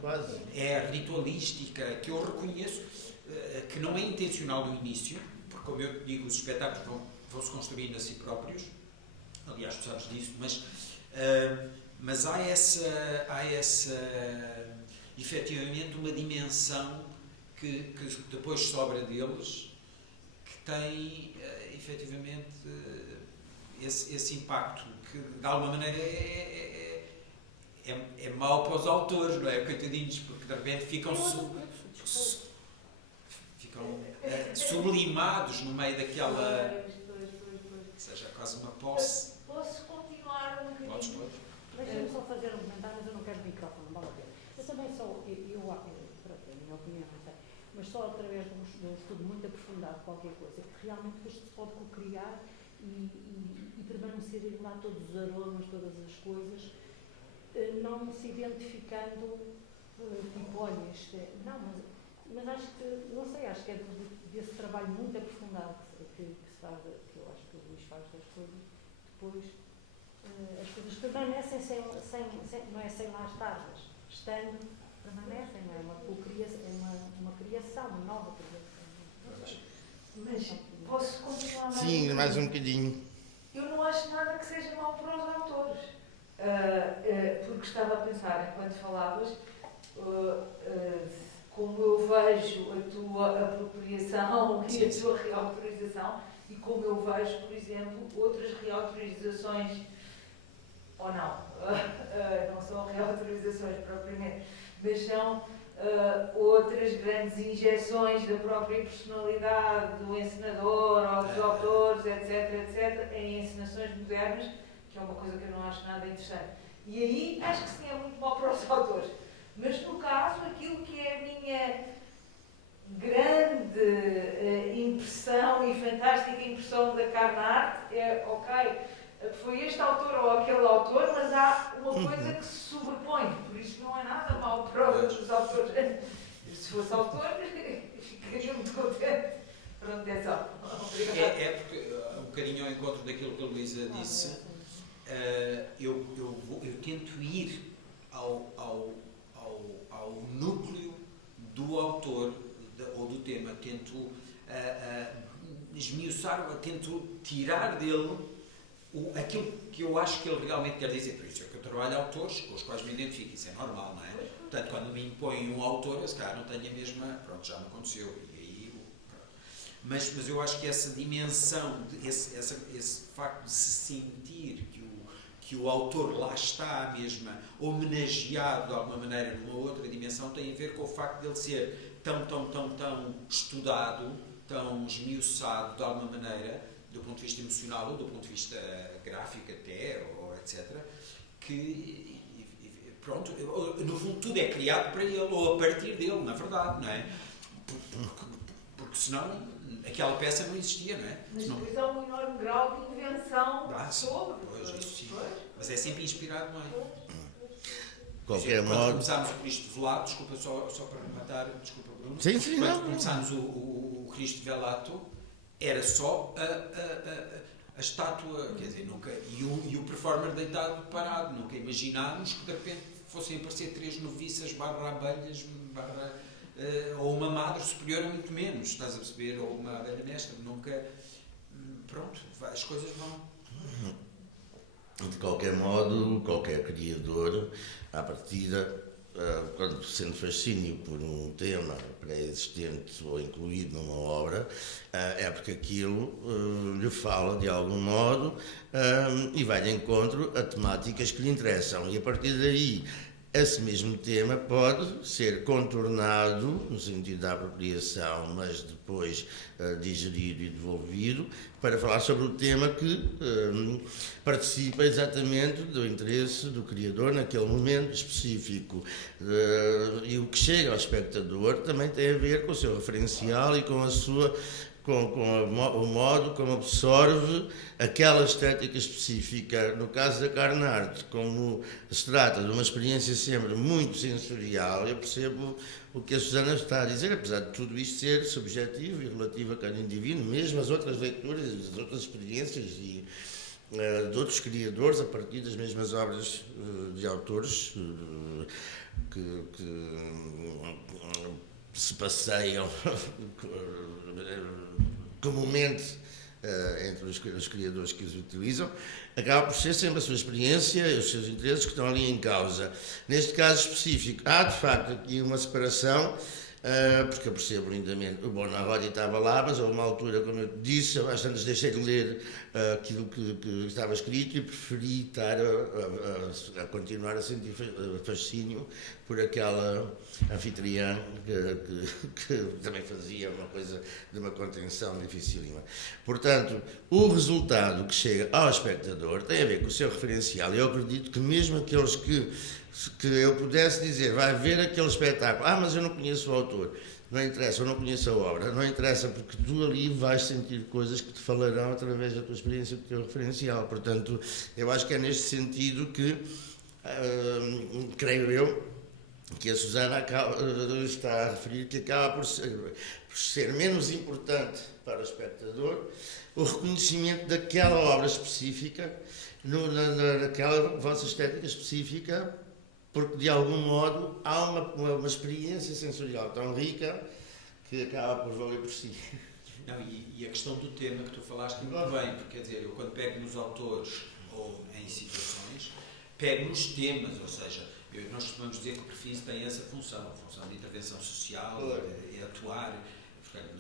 quase. É ritualística, que eu reconheço, que não é intencional no início, porque, como eu digo, os espetáculos vão-se construindo a si próprios, aliás, tu sabes disso, mas há essa efetivamente uma dimensão que depois sobra deles, que tem efetivamente esse impacto, que de alguma maneira é mau para os autores, não é? Coitadinhos, porque de repente ficam sublimados no meio daquela... seja quase uma posse. Posso continuar um bocadinho? Podes. Deixa-me só fazer um comentário, mas eu não quero microfone, não vale a pena. Eu também sou, a minha opinião, não sei, mas só através de um estudo muito aprofundado de qualquer coisa, que realmente depois se pode co-criar e permanecer lá todos os aromas, todas as coisas, não se identificando, tipo, olha, isto é... Não, mas acho que, não sei, acho que é desse trabalho muito aprofundado que se faz, que eu acho que o Luís faz das coisas, depois as coisas permanecem não é sem lá estar, mas estando, permanecem, não é? Uma criação, uma nova criação. Mas posso continuar mais? Sim, mais um bocadinho. Eu não acho nada que seja mau para os autores, porque estava a pensar, enquanto falavas, como eu vejo a tua apropriação e a tua reautorização, e como eu vejo, por exemplo, outras reautorizações, ou não, não são reautorizações propriamente, mas são outras grandes injeções da própria personalidade do encenador, ou dos autores, etc., em encenações modernas, que é uma coisa que eu não acho nada interessante. E aí acho que sim, é muito mau para os autores. Mas no caso, aquilo que é a minha grande impressão e fantástica impressão da Carnart é, ok, foi este autor ou aquele autor, mas há uma coisa que se sobrepõe, por isso não é nada mau para os autores. Se fosse autor, ficaria muito contente. Pronto, é só. É porque, um bocadinho ao encontro daquilo que a Luísa disse, eu tento ir ao núcleo do autor ou do tema, tento esmiuçar, tento tirar dele aquilo que eu acho que ele realmente quer dizer. Por isso é que eu trabalho autores com os quais me identifico, isso é normal, não é? Portanto, quando me impõe um autor, se calhar não tenho a mesma, pronto, já me aconteceu, e aí, mas eu acho que essa dimensão, esse facto de se sentir que o autor lá está mesmo homenageado de alguma maneira numa outra dimensão, tem a ver com o facto de ele ser tão estudado, tão esmiuçado de alguma maneira, do ponto de vista emocional ou do ponto de vista gráfico até, ou etc., que, pronto, no fundo tudo é criado para ele, ou a partir dele, na verdade, não é? Porque senão aquela peça não existia, não é? Mas Senão- depois há um enorme grau de invenção Sim, sobre. pois, isso sim. Pois. Mas é sempre inspirado, não é? De qualquer Quando modo. começámos o Cristo Velado, desculpa, só para rematar, desculpa, Bruno. Sim, sim, Quando não. começámos o Cristo Velato, era só a estátua, quer dizer, nunca, e o performer deitado parado. Nunca imaginámos que de repente fossem aparecer 3 noviças, /abelhas, ou uma madre superior a muito menos, estás a perceber? Ou uma abelha mestra. Nunca. Pronto, as coisas vão. De qualquer modo, qualquer criador, à partida, quando sente fascínio por um tema pré-existente ou incluído numa obra, é porque aquilo lhe fala de algum modo e vai de encontro a temáticas que lhe interessam. E a partir daí, esse mesmo tema pode ser contornado, no sentido da apropriação, mas depois digerido e devolvido, para falar sobre o tema que participa exatamente do interesse do criador naquele momento específico. E o que chega ao espectador também tem a ver com o seu referencial e com a sua... o modo como absorve aquela estética específica. No caso da Carne Arte, como se trata de uma experiência sempre muito sensorial, eu percebo o que a Susana está a dizer, apesar de tudo isto ser subjetivo e relativo a cada indivíduo, mesmo as outras leituras, as outras experiências e de outros criadores, a partir das mesmas obras de autores que se passeiam comumente entre os criadores que os utilizam, acaba por ser sempre a sua experiência e os seus interesses que estão ali em causa. Neste caso específico, há de facto aqui uma separação, porque eu percebo lindamente. O Buonarroti estava lá, mas houve uma altura, como eu te disse, eu às tantas deixei de ler aquilo que estava escrito e preferi estar a continuar a sentir fascínio por aquela anfitriã que também fazia uma coisa de uma contenção dificílima. Portanto, o resultado que chega ao espectador tem a ver com o seu referencial. Eu acredito que mesmo aqueles que eu pudesse dizer, vai ver aquele espetáculo, mas eu não conheço o autor, não interessa, eu não conheço a obra, não interessa, porque tu ali vais sentir coisas que te falarão através da tua experiência, do teu referencial. Portanto, eu acho que é neste sentido que, creio eu, que a Susana está a referir, que acaba por ser menos importante para o espectador o reconhecimento daquela obra específica, naquela vossa estética específica, porque de algum modo há uma experiência sensorial tão rica que acaba por valer por si. Não, e a questão do tema que tu falaste muito bem, porque quer dizer, eu quando pego nos autores ou em situações, pego nos temas, ou seja, nós costumamos dizer que o perfil tem essa função, a função de intervenção social, é atuar. Portanto,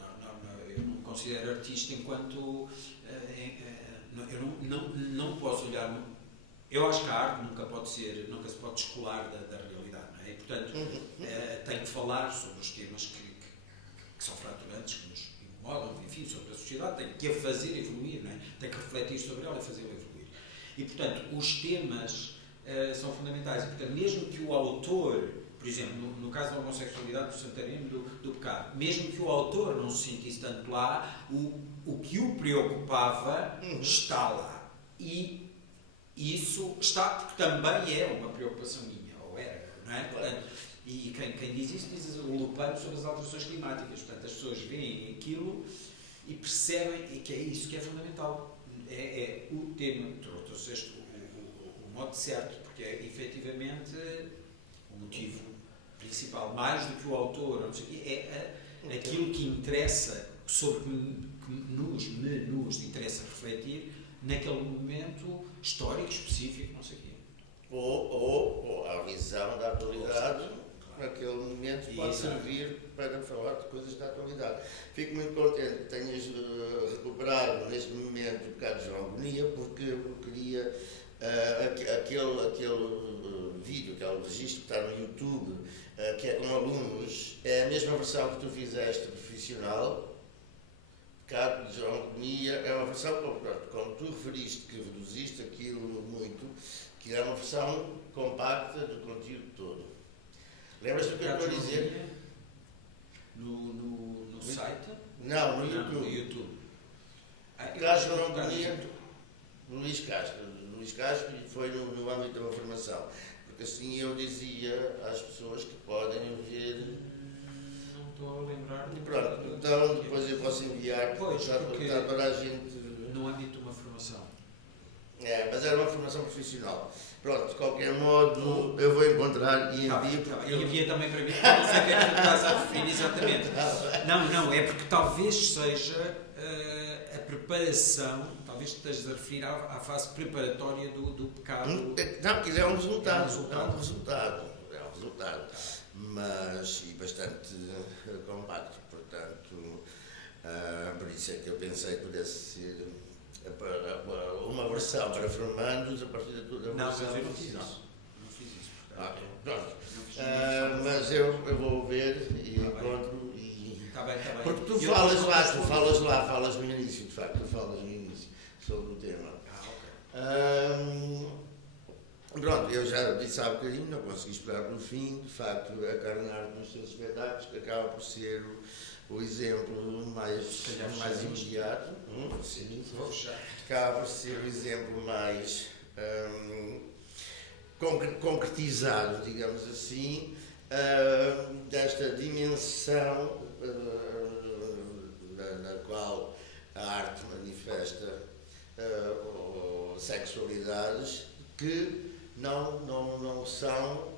eu não me considero artista enquanto eu não posso olhar. Eu acho que a arte nunca se pode descolar da realidade, não é? E, portanto, tenho que falar sobre os temas que são fraturantes, que nos incomodam, enfim, sobre a sociedade, tenho que a fazer evoluir, não é? Tenho que refletir sobre ela e fazê-la evoluir. E, portanto, os temas são fundamentais. E, portanto, mesmo que o autor, por exemplo, no caso da homossexualidade, do santarismo, do pecado, mesmo que o autor não se sentisse tanto lá, o que o preocupava está lá. E isso está, porque também é uma preocupação minha, ou era, não é? Portanto, e quem diz isso diz o Lupano sobre as alterações climáticas. Portanto, as pessoas veem aquilo e percebem que é isso que é fundamental. É o tema, trouxeste o modo certo, porque é efetivamente o motivo principal, mais do que o autor, não sei, é aquilo que interessa, sobre que nos interessa refletir naquele momento histórico, específico, não sei o quê. Ou a visão da atualidade, naquele momento pode Exato. servir para falar de coisas da atualidade. Fico muito contente que tenhas recuperado neste momento um bocado de João Agonia, porque eu queria aquele vídeo, aquele registro que está no YouTube, que é com alunos, é a mesma versão que tu fizeste profissional. Bocado de João Agonia é uma versão, como tu referiste, que reduziste aquilo muito, que é uma versão compacta do conteúdo todo. Lembras-te do que eu estou a dizer? no site? Não, no Não, no YouTube. YouTube. Eu acho que eu não conheço. Luís Castro, e foi no âmbito da formação. Porque assim eu dizia às pessoas que podem ver. Não estou a lembrar. E pronto, então depois eu posso enviar Pois, para porque toda a gente. no âmbito de uma formação. Mas era uma formação profissional. Pronto, de qualquer modo eu vou encontrar e envio. E envia também para mim, porque eu não sei o que é que tu estás a referir exatamente. Não, é porque talvez seja a preparação, talvez estejas a referir à fase preparatória do pecado. Não, que é um resultado. É um resultado. É um resultado. Mas, e bastante compacto, portanto, por isso é que eu pensei que pudesse ser uma versão para formandos a partir da versão Não, mas eu não fiz profissional. isso. Não fiz isso, Ah, portanto. pronto. Não fiz isso. Mas eu vou ver e Tá bem. encontro e... Está bem, está bem. Porque tu E eu falas depois lá, respondo. falas no início, de facto, tu falas no início sobre o tema. Ok. Pronto, eu já disse há bocadinho, não consegui esperar pelo fim, de facto, a Carnard nos seus espetáculos, que acaba por ser o exemplo mais imediato. Sim, Vou fechar. acaba por ser o exemplo mais concretizado, digamos assim, desta dimensão na qual a arte manifesta sexualidades que não são,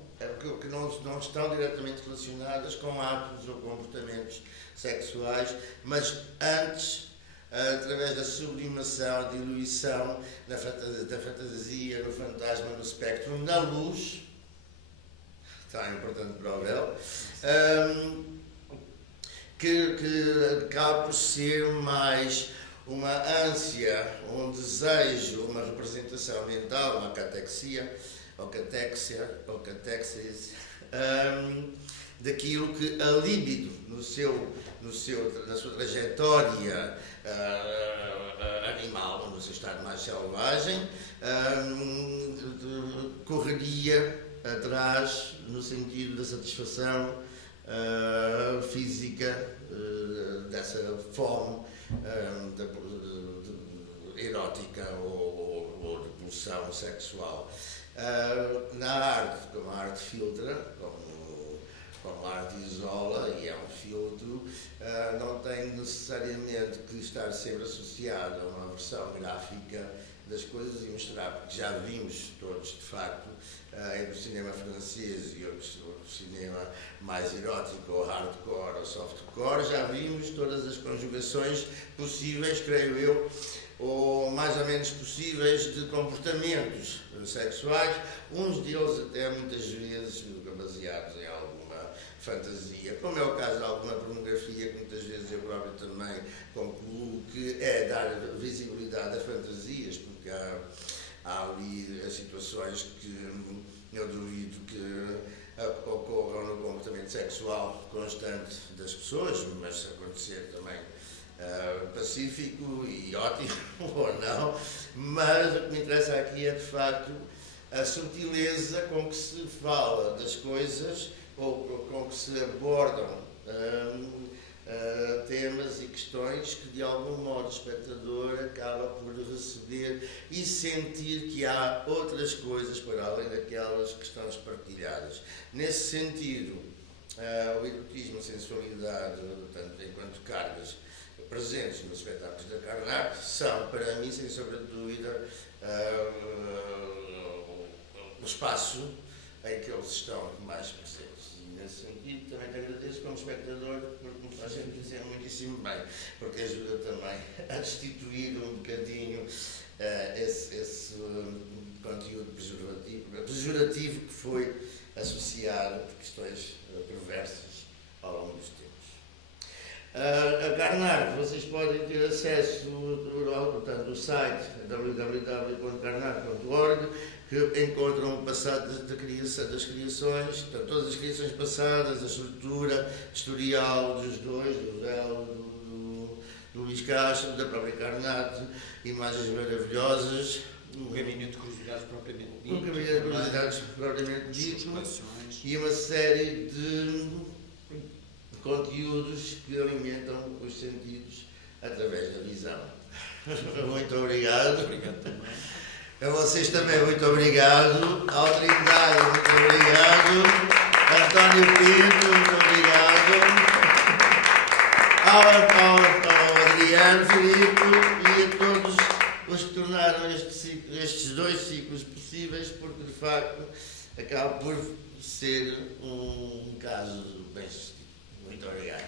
que não estão diretamente relacionadas com atos ou comportamentos sexuais, mas antes, através da sublimação, diluição da fantasia, no fantasma, no espectro, na luz, tão importante para o véu, que acaba por ser mais uma ânsia, um desejo, uma representação mental, uma catexia, ou catexis, daquilo que a libido, na sua trajetória animal, no seu estado mais selvagem, correria atrás no sentido da satisfação física, dessa fome erótica ou de pulsão sexual. Na arte, como a arte filtra, como a arte isola e é um filtro, não tem necessariamente que estar sempre associado a uma versão gráfica das coisas e mostrar, porque já vimos todos, de facto, entre o cinema francês e o cinema mais erótico, ou hardcore, ou softcore, já vimos todas as conjugações possíveis, creio eu, ou mais ou menos possíveis de comportamentos sexuais, uns deles até muitas vezes baseados em alguma fantasia, como é o caso de alguma pornografia, que muitas vezes eu próprio também concluo que é dar visibilidade a fantasias, porque há ali situações que eu duvido que ocorram no comportamento sexual constante das pessoas, mas se acontecer também pacífico e ótimo ou não, mas o que me interessa aqui é de facto a sutileza com que se fala das coisas ou com que se abordam temas e questões que de algum modo o espectador acaba por receber e sentir que há outras coisas para além daquelas que estão partilhadas. Nesse sentido, o erotismo, a sensualidade, tanto enquanto cargas presentes nos espetáculos da Carnard, são, para mim, sem sombra de dúvida, o espaço em que eles estão mais presentes. E, nesse sentido, também te agradeço como espectador, porque me faz sempre dizer muitíssimo bem, porque ajuda também a destituir um bocadinho esse conteúdo pejorativo que foi associado por questões perversas ao longo dos tempos. A Carnard, vocês podem ter acesso ao site www.carnard.org, que encontram o passado das criações, portanto, todas as criações passadas, a estrutura historial dos dois, do Véu, do Luís Castro, da própria Carnard, imagens maravilhosas. Um gabinete de curiosidades propriamente dito. Um gabinete de curiosidades propriamente dito. Coleções. E uma série de conteúdos que alimentam os sentidos através da visão. Muito obrigado. Obrigado também. A vocês também, muito obrigado. Ao Trindade, muito obrigado. António Pinto, muito obrigado. Ao Adriano Filipe e a todos os que tornaram estes 2 ciclos possíveis, porque de facto acaba por ser um caso bem sucedido. Muito obrigado.